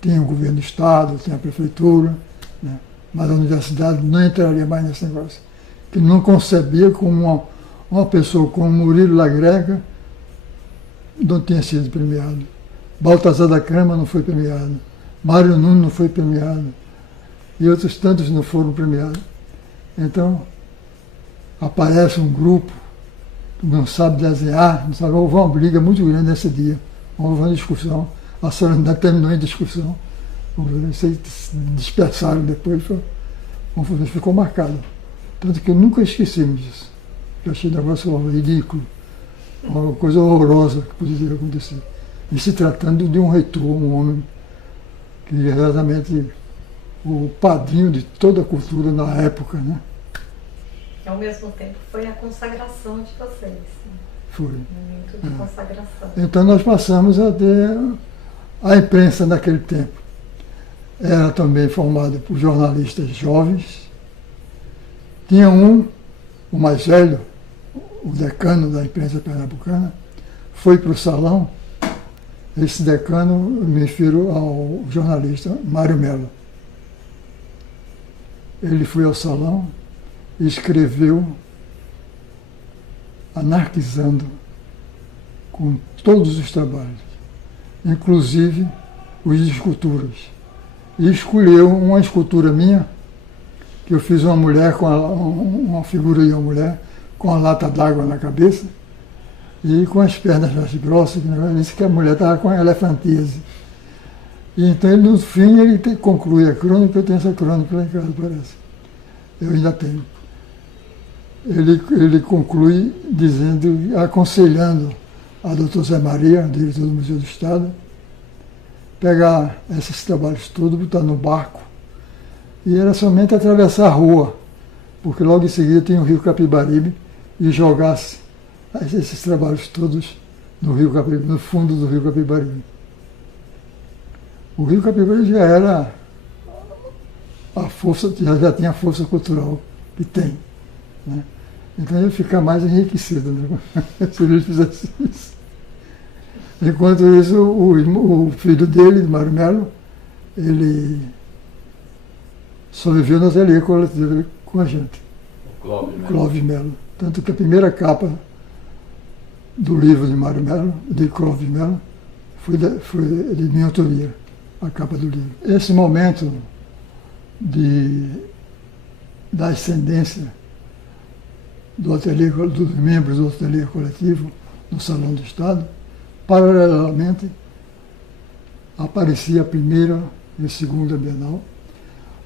Tinha o governo do Estado, tinha a prefeitura, né? Mas a universidade não entraria mais nesse negócio. Que não concebia como uma pessoa como Murilo Lagrega não tinha sido premiado. Baltazar da Câmara não foi premiado. Mário Nuno não foi premiado. E outros tantos não foram premiados. Então, aparece um grupo que não sabe desenhar, não sabe, houve uma briga muito grande nesse dia. Houve uma discussão. A solenidade terminou em discussão. Eles dispersaram depois, ficou marcado. Tanto que eu nunca esquecemos disso. Eu achei um negócio ridículo, uma coisa horrorosa que poderia acontecer. E se tratando de um reitor, um homem que é exatamente o padrinho de toda a cultura na época, né? Ao mesmo tempo foi a consagração de vocês. Né? Foi. Um momento de consagração. Então nós passamos a ter a imprensa naquele tempo. Era também formada por jornalistas jovens. Tinha o mais velho, o decano da imprensa pernambucana, foi para o salão. Esse decano, me refiro ao jornalista Mário Melo. Ele foi ao salão e escreveu, anarquizando com todos os trabalhos, inclusive os de esculturas. E escolheu uma escultura minha, que eu fiz uma mulher, uma figura de uma mulher, com a lata d'água na cabeça e com as pernas mais grossas, que disse que a mulher estava com elefantíase. E então, ele, no fim, ele conclui a crônica. Eu tenho essa crônica lá em casa, parece. Eu ainda tenho. Ele conclui dizendo, aconselhando a doutor Zé Maria, diretor do Museu do Estado, pegar esses trabalhos todos, botar no barco, e era somente atravessar a rua, porque logo em seguida tinha o rio Capibaribe, e jogasse esses trabalhos todos no fundo do rio Capibaribe. O rio Capibaribe já era a força, já tinha a força cultural que tem, né? Então ia ficar mais enriquecido, né? Se ele fizesse isso. Enquanto isso, o filho dele, Mário Melo, ele só viveu no ateliê coletivo com a gente. Clóvis Melo. Tanto que a primeira capa do livro de Mário Melo, de Clóvis Melo, foi de minha autoria, a capa do livro. Esse momento da ascendência dos membros do ateliê coletivo no Salão do Estado, paralelamente aparecia a primeira e segunda Bienal,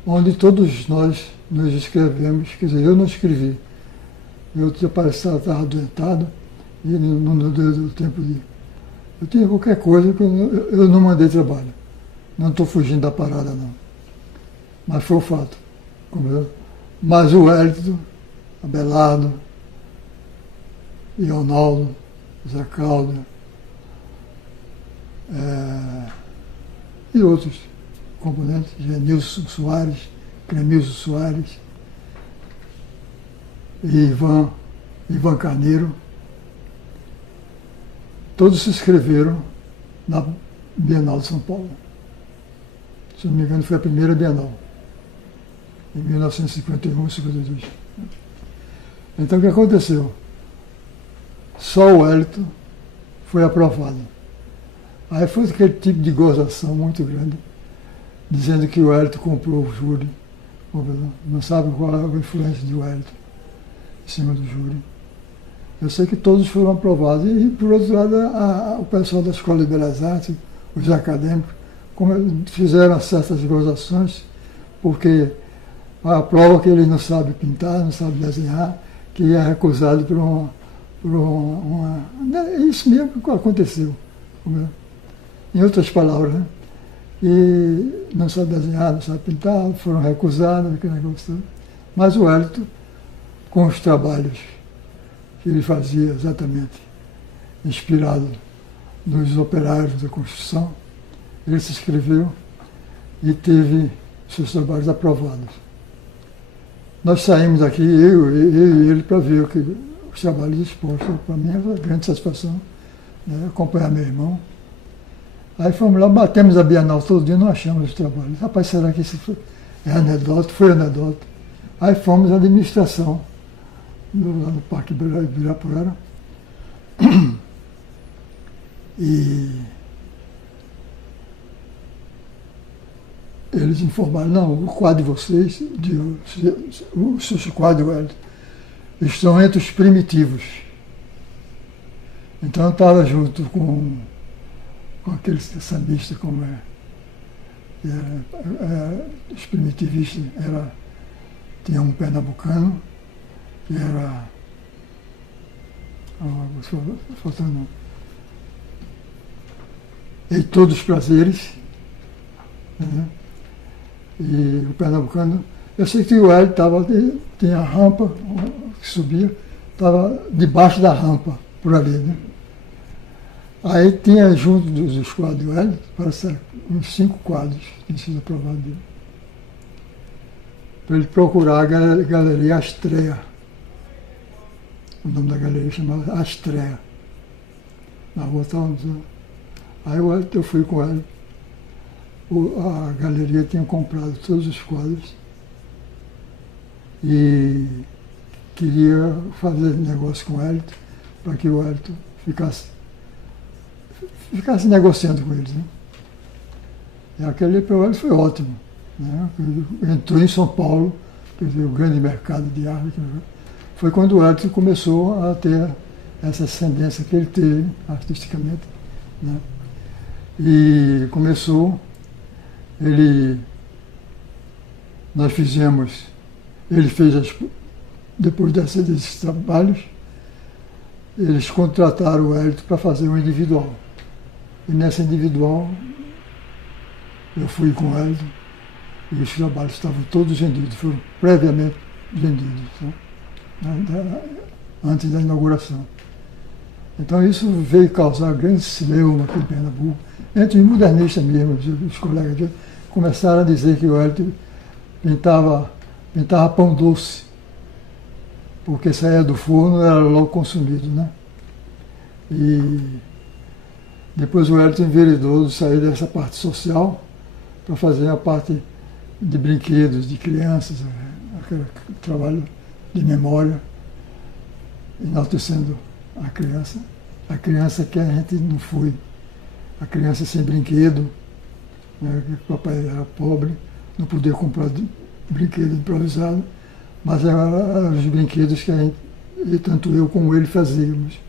onde todos nós nos inscrevemos, quer dizer, eu não escrevi, eu estava adoentado e não deu tempo de... Eu tinha qualquer coisa que eu não mandei trabalho. Não estou fugindo da parada, não. Mas foi o fato. Mas o Wellington, Abelardo, Ronaldo, Zé Calda, e outros componentes, Genilson Soares, Clemilson Soares, e Ivan Carneiro, todos se inscreveram na Bienal de São Paulo. Se não me engano, foi a primeira Bienal, em 1951, 52. Então, o que aconteceu? Só o Wellington foi aprovado. Aí foi aquele tipo de gozação muito grande, dizendo que o Wellington comprou o júri. Não sabe qual é a influência de Wellington em cima do júri. Eu sei que todos foram aprovados. E, por outro lado, o pessoal da Escola de Belas Artes, os acadêmicos, fizeram certas gozações, porque a prova que ele não sabe pintar, não sabe desenhar, que é recusado por uma... Isso mesmo que aconteceu. Em outras palavras, né? E não sabe desenhar, não sabe pintar, foram recusados, aquele negócio todo. Mas o Wellington, com os trabalhos que ele fazia exatamente, inspirado nos operários da construção, ele se inscreveu e teve seus trabalhos aprovados. Nós saímos daqui, eu e ele, para ver os trabalhos expostos. Para mim é uma grande satisfação, né, acompanhar meu irmão. Aí fomos lá, batemos a Bienal todo dia, não achamos os trabalhos. Rapaz, será que isso é anedota? Foi anedota. Aí fomos à administração, lá no Parque Ibirapuera. E eles informaram, não, o quadro de vocês, o seu quadro, Wellington, estão entre os primitivos. Então eu estava junto com aqueles sambistas, como os primitivistas, tinha um pernambucano, que era, faltando, Heitor dos Prazeres, né? E o pernambucano, eu sei que o Hélio tinha a rampa que subia, estava debaixo da rampa, por ali, né? Aí tinha junto dos quadros do Hélio, parece uns 5 quadros que tinham sido aprovados dele. Para ele procurar a Galeria Astrea. O nome da galeria chamava Astrea. Na rua tal. Aí eu fui com ele. A galeria tinha comprado todos os quadros e queria fazer negócio com o Wellington, para que o Wellington ficasse negociando com eles, né? E aquele para o Wellington foi ótimo, né? Entrou em São Paulo, quer dizer, o grande mercado de arte. Foi quando o Wellington começou a ter essa ascendência que ele teve artisticamente, né? E começou, nós fizemos, ele fez, depois desses trabalhos, eles contrataram o Wellington para fazer um individual. E nessa individual, eu fui com o Wellington e os trabalhos estavam todos vendidos, foram previamente vendidos, né? Antes da inauguração. Então isso veio causar grande celeuma aqui em Pernambuco, entre os modernistas mesmo, os colegas dele, começaram a dizer que o Wellington pintava pão doce, porque saía do forno e era logo consumido, né? E depois o Wellington enveredou de sair dessa parte social para fazer a parte de brinquedos, de crianças, aquele trabalho de memória, enaltecendo a criança que a gente não foi, a criança sem brinquedo, né, que o papai era pobre, não podia comprar brinquedo improvisado, mas eram os brinquedos que a gente, e tanto eu como ele fazíamos.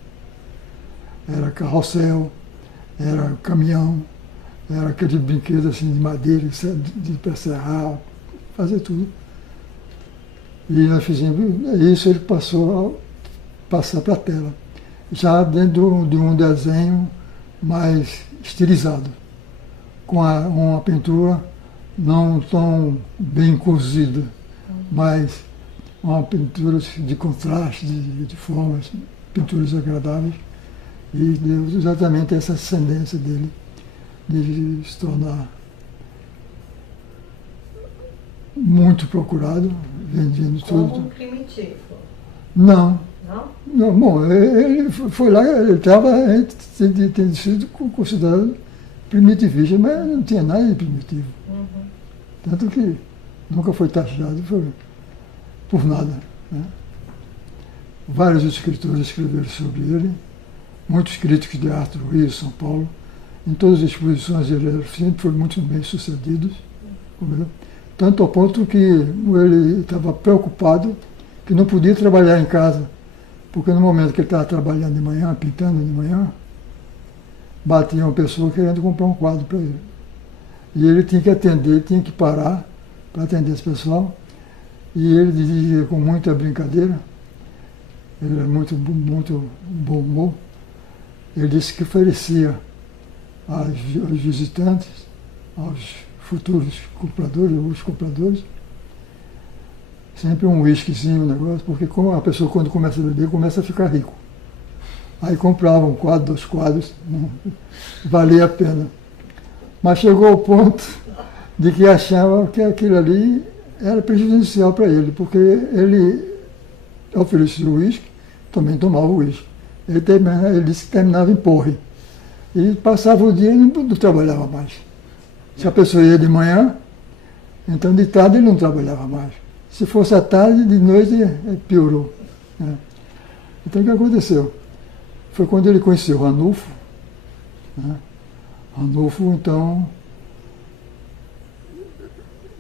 Era carrossel, era caminhão, Era aquele brinquedo assim de madeira, para serrar, fazer tudo. E nós fizemos isso, ele passou a passar para a tela, já dentro de um desenho mais estilizado, com uma pintura não tão bem cozida, mas uma pintura de contraste, de formas, pinturas agradáveis, e deu exatamente essa ascendência dele de se tornar muito procurado, vendendo tudo. Como um primitivo? Não. Não? Não, bom, ele foi lá, ele estava, tem sido considerado primitivista, mas não tinha nada de primitivo. Uhum. Tanto que nunca foi taxado por nada. Né? Vários escritores escreveram sobre ele, muitos críticos de arte do Rio, São Paulo. Em todas as exposições ele sempre foi muito bem sucedido. Tanto ao ponto que ele estava preocupado que não podia trabalhar em casa, porque no momento que ele estava trabalhando de manhã, pintando de manhã, batia uma pessoa querendo comprar um quadro para ele. E ele tinha que atender, tinha que parar para atender esse pessoal. E ele dizia com muita brincadeira, ele era muito bom humor, ele disse que oferecia aos visitantes, aos futuros compradores, os compradores, sempre um whiskyzinho, um negócio, porque como a pessoa quando começa a beber, começa a ficar rico. Aí comprava um quadro, 2 quadros, valia a pena. Mas chegou ao ponto de que achava que aquilo ali era prejudicial para ele, porque ele oferecia o uísque, também tomava o uísque. Ele disse que terminava em porre. E passava o dia e não trabalhava mais. Se a pessoa ia de manhã, então de tarde ele não trabalhava mais. Se fosse à tarde, de noite, piorou. Né? Então o que aconteceu? Foi quando ele conheceu Ranulfo. Né? Ranulfo, então,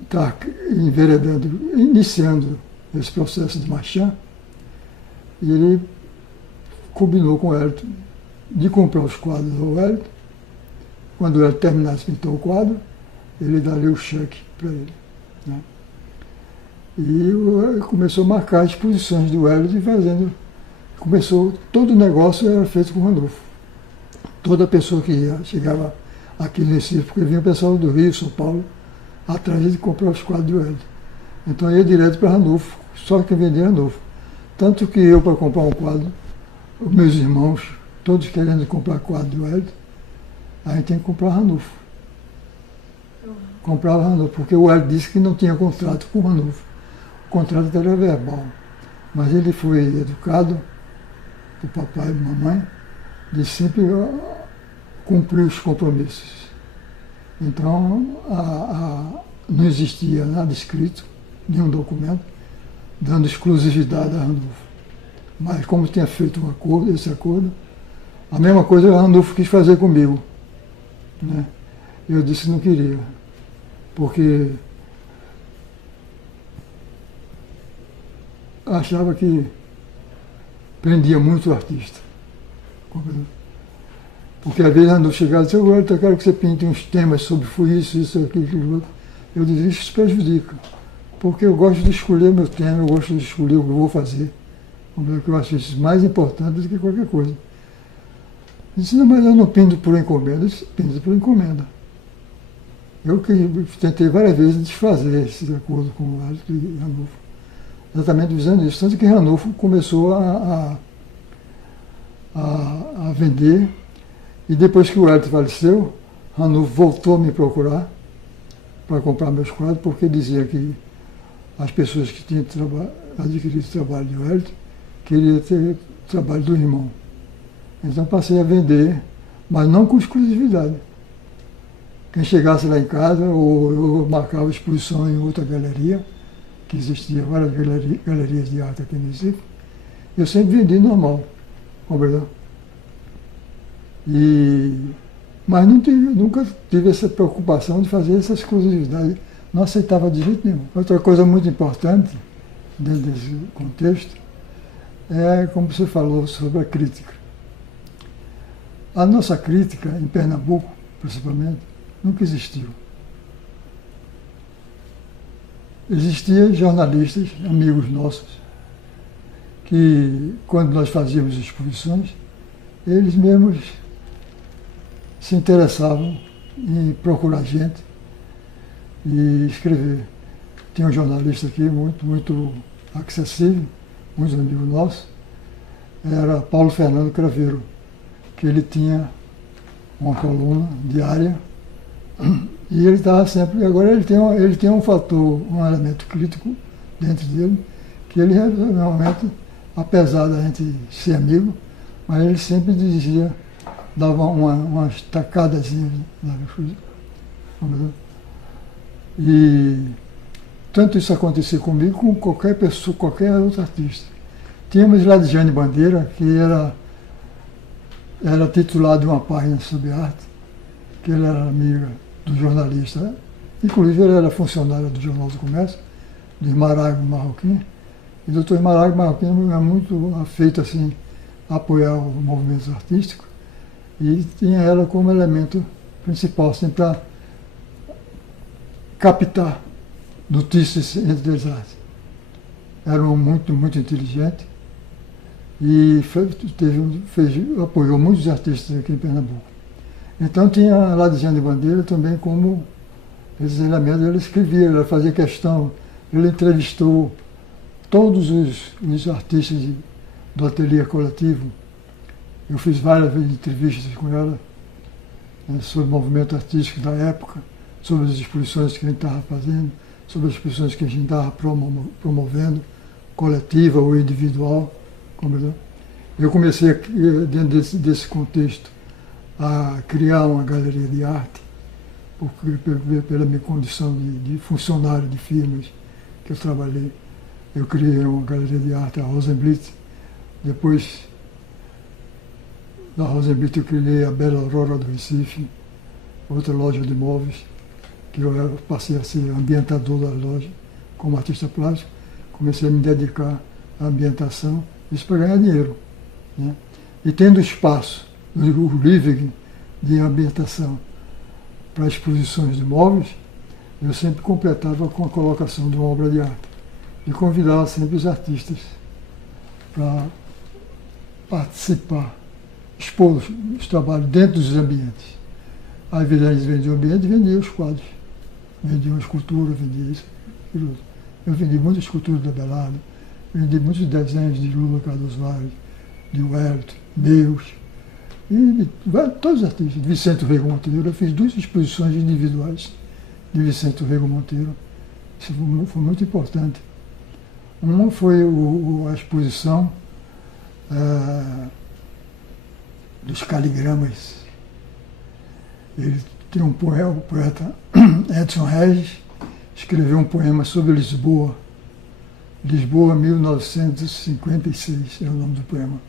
está enveredando, iniciando esse processo de Marchand, e ele combinou com o Hélito de comprar os quadros ao Hélito. Quando o Hélito terminasse de pintar o quadro, ele daria o cheque para ele. Né? E começou a marcar as exposições do Hélito e fazendo. Todo o negócio era feito com o Ranulfo. Toda pessoa que chegava aqui no Recife, porque vinha o pessoal do Rio, São Paulo, atrás de comprar os quadros do Hélito. Então ia direto para Ranulfo, só que vendia Ranulfo. Tanto que eu, para comprar um quadro, os meus irmãos, todos querendo comprar quadro do Hélito, a gente tem que comprar Ranulfo. Comprava Ranulfo, porque o Hélito disse que não tinha contrato com o Ranulfo. O contrato era verbal. Mas ele foi educado por papai e mamãe de sempre cumprir os compromissos. Então, não existia nada escrito, nenhum documento, dando exclusividade a Ranulfo. Mas como tinha feito esse acordo, a mesma coisa o Ranulfo quis fazer comigo. Né? Eu disse que não queria, porque achava que prendia muito o artista. Porque às vezes Ranulfo chegava e disse, eu quero que você pinte uns temas sobre isso, aquilo, outro. Eu dizia, isso prejudica, porque eu gosto de escolher meu tema, eu gosto de escolher o que eu vou fazer. Eu acho isso mais importante do que qualquer coisa. Ele disse, não, mas eu não pinto por encomenda. Eu disse, pinto por encomenda. Eu que tentei várias vezes desfazer esse acordo com o Hélito e Ranulfo, exatamente visando isso. Tanto que Ranulfo começou a vender, e depois que o Hélito faleceu, Ranulfo voltou a me procurar para comprar meus quadros, porque dizia que as pessoas que tinham adquirido o trabalho do Hélito queriam ter trabalho do irmão. Então passei a vender, mas não com exclusividade. Quem chegasse lá em casa, ou eu marcava exposição em outra galeria, que existia várias galerias de arte aqui no Recife, eu sempre vendi normal, compreendeu? Mas nunca tive essa preocupação de fazer essa exclusividade. Não aceitava de jeito nenhum. Outra coisa muito importante dentro desse contexto é, como você falou, sobre a crítica. A nossa crítica, em Pernambuco, principalmente, nunca existiu. Existiam jornalistas, amigos nossos, que quando nós fazíamos exposições, eles mesmos se interessavam em procurar gente e escrever. Tinha um jornalista aqui muito acessível, muito amigo nosso, era Paulo Fernando Craveiro, que ele tinha uma coluna diária e ele estava sempre. Agora ele tem um fator, um elemento crítico dentro dele, que ele realmente, apesar da gente ser amigo, mas ele sempre dizia, dava umas tacadazinhas nas coisas. E tanto isso acontecia comigo como qualquer pessoa, qualquer outro artista. Tínhamos Ladiane Bandeira, que era titular de uma página sobre arte, que ele era amiga do jornalista, né? Inclusive ele era funcionário do Jornal do Comércio, do Maragro Marroquim, e o doutor Maragro Marroquim é muito afeito assim, a apoiar o movimento artístico, e tinha ela como elemento principal, assim, para captar notícias entre as artes. Era um muito inteligente e apoiou muitos artistas aqui em Pernambuco. Então tinha a Ladiane Bandeira também como esses elementos, ele escrevia, ele fazia questão, ele entrevistou todos os artistas do ateliê coletivo. Eu fiz várias vezes entrevistas com ela sobre o movimento artístico da época, sobre as exposições que a gente estava fazendo, sobre as exposições que a gente estava promovendo, coletiva ou individual. Eu comecei, dentro desse contexto, a criar uma galeria de arte, porque, pela minha condição de funcionário de firmas que eu trabalhei. Eu criei uma galeria de arte, a Rosenblit. Depois da Rosenblit eu criei a Bela Aurora do Recife, outra loja de móveis, que eu passei a ser ambientador da loja, como artista plástico. Comecei a me dedicar à ambientação, isso para ganhar dinheiro, né? E tendo espaço, o livre de ambientação para exposições de móveis, eu sempre completava com a colocação de uma obra de arte. E convidava sempre os artistas para participar, expor os trabalhos dentro dos ambientes. Às vezes eles vendiam o ambiente e vendiam os quadros. Vendiam a escultura, vendia isso, aquilo. Eu vendi muitas esculturas da Belardo, vendi muitos desenhos de Lula Cardoso, de Wellington, meus, e todos os artistas. Vicente Rego Monteiro, eu fiz 2 exposições individuais de Vicente Rego Monteiro. Isso foi muito importante. Uma foi a exposição dos caligramas. Ele tem um poema, o poeta Edson Regis escreveu um poema sobre Lisboa. Lisboa, 1956, é o nome do poema.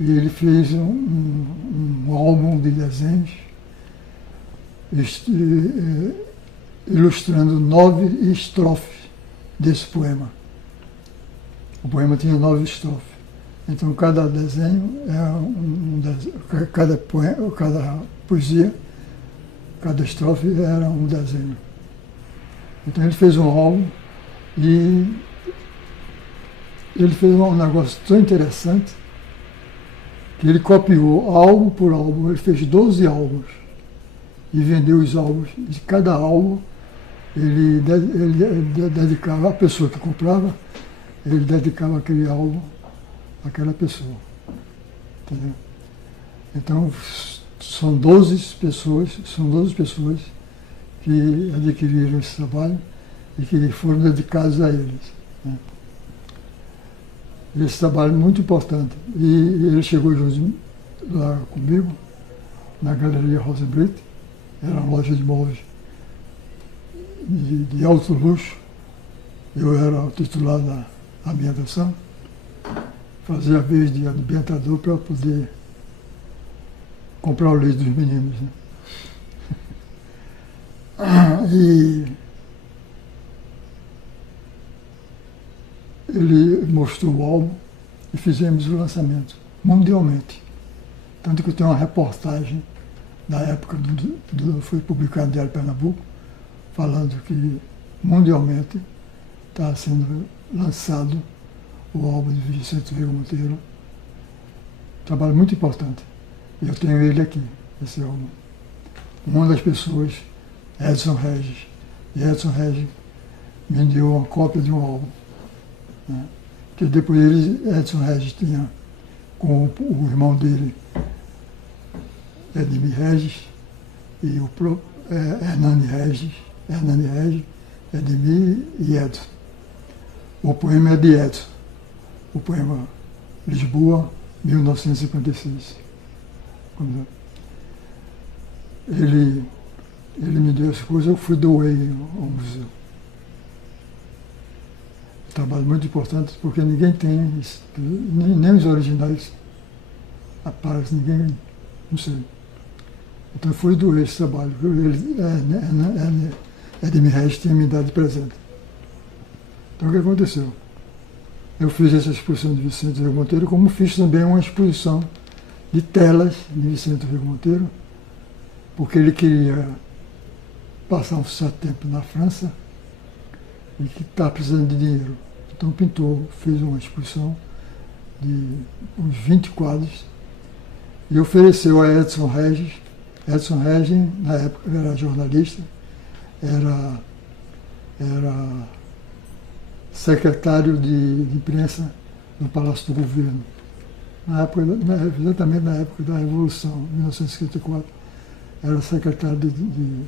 E ele fez um álbum de desenhos ilustrando 9 estrofes desse poema. O poema tinha 9 estrofes. Então cada desenho é cada poesia, cada estrofe era um desenho. Então ele fez um álbum e ele fez um negócio tão interessante que ele copiou álbum por álbum, ele fez 12 álbuns e vendeu os álbuns. De cada álbum ele dedicava, a pessoa que comprava, ele dedicava aquele álbum àquela pessoa. Entendeu? Então são 12 pessoas que adquiriram esse trabalho e que foram dedicados a eles, né? Esse trabalho é muito importante. E ele chegou lá comigo, na Galeria Rosenblit, era uma loja de móveis de alto luxo. Eu era o titular da ambientação, fazia a vez de ambientador para poder comprar o leite dos meninos, né? E ele mostrou o álbum e fizemos o lançamento mundialmente. Tanto que eu tenho uma reportagem na época foi publicado no Diário de Pernambuco, falando que mundialmente está sendo lançado o álbum de Vicente Veiga Monteiro. Trabalho muito importante. E eu tenho ele aqui, esse álbum. Uma das pessoas, Edson Regis. E Edson Regis me deu uma cópia de um álbum. Né? Que depois Edson Regis tinha com o irmão dele, Edmir Regis, e o próprio Hernani Regis, Edmir e Edson. O poema é de Edson. O poema Lisboa, 1956. Ele me deu as coisas, eu fui doei ao museu. Trabalho muito importante, porque ninguém tem isso, nem os originais aparecem, ninguém, não sei. Então eu fui doer esse trabalho, Edmir Regis tinha me dado de presente. Então o que aconteceu? Eu fiz essa exposição de Vicente Veiga Monteiro, como fiz também uma exposição de telas de Vicente Veiga Monteiro, porque ele queria passar um certo tempo na França e que estava precisando de dinheiro. Então o pintor fez uma exposição de uns 20 quadros e ofereceu a Edson Regis. Edson Regis, na época, era jornalista, era secretário de imprensa no Palácio do Governo, exatamente na época da Revolução, 1954. Era secretário de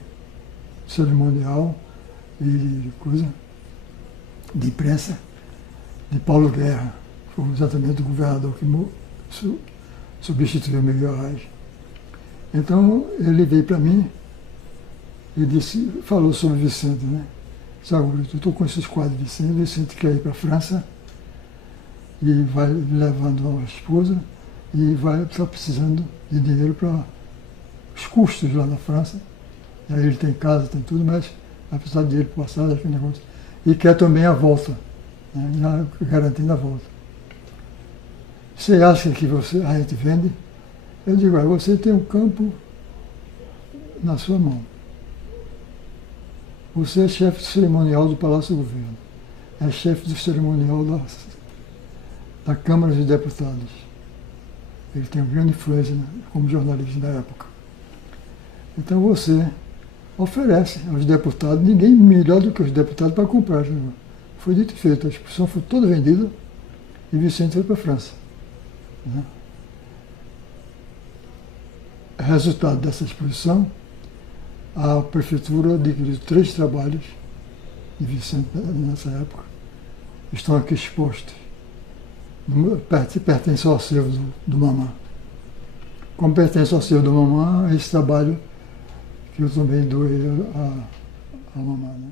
cerimonial e de imprensa de Paulo Guerra. Foi exatamente o governador que substituiu Miguel Arraes. Então ele veio para mim e falou sobre Vicente, né? Sabe, eu estou com esses quadros de Vicente, Vicente quer ir para a França e vai levando a esposa e vai estar precisando de dinheiro para os custos lá na França. E aí ele tem casa, tem tudo, mas vai precisar de dinheiro para passagem, aquele negócio. E quer também a volta, né? Garantindo a volta. Você acha que a gente vende? Eu digo, você tem um campo na sua mão. Você é chefe de cerimonial do Palácio do Governo. É chefe do cerimonial da Câmara dos Deputados. Ele tem uma grande influência, né, como jornalista da época. Então você oferece aos deputados, ninguém melhor do que os deputados para comprar. Né? Foi dito e feito, a exposição foi toda vendida e Vicente foi para a França. Né? Resultado dessa exposição, a prefeitura adquiriu 3 trabalhos de Vicente nessa época. Estão aqui expostos. Pertencem ao acervo do Mamã. Como pertence ao acervo do Mamã, esse trabalho que eu também doei a Mamã. Né?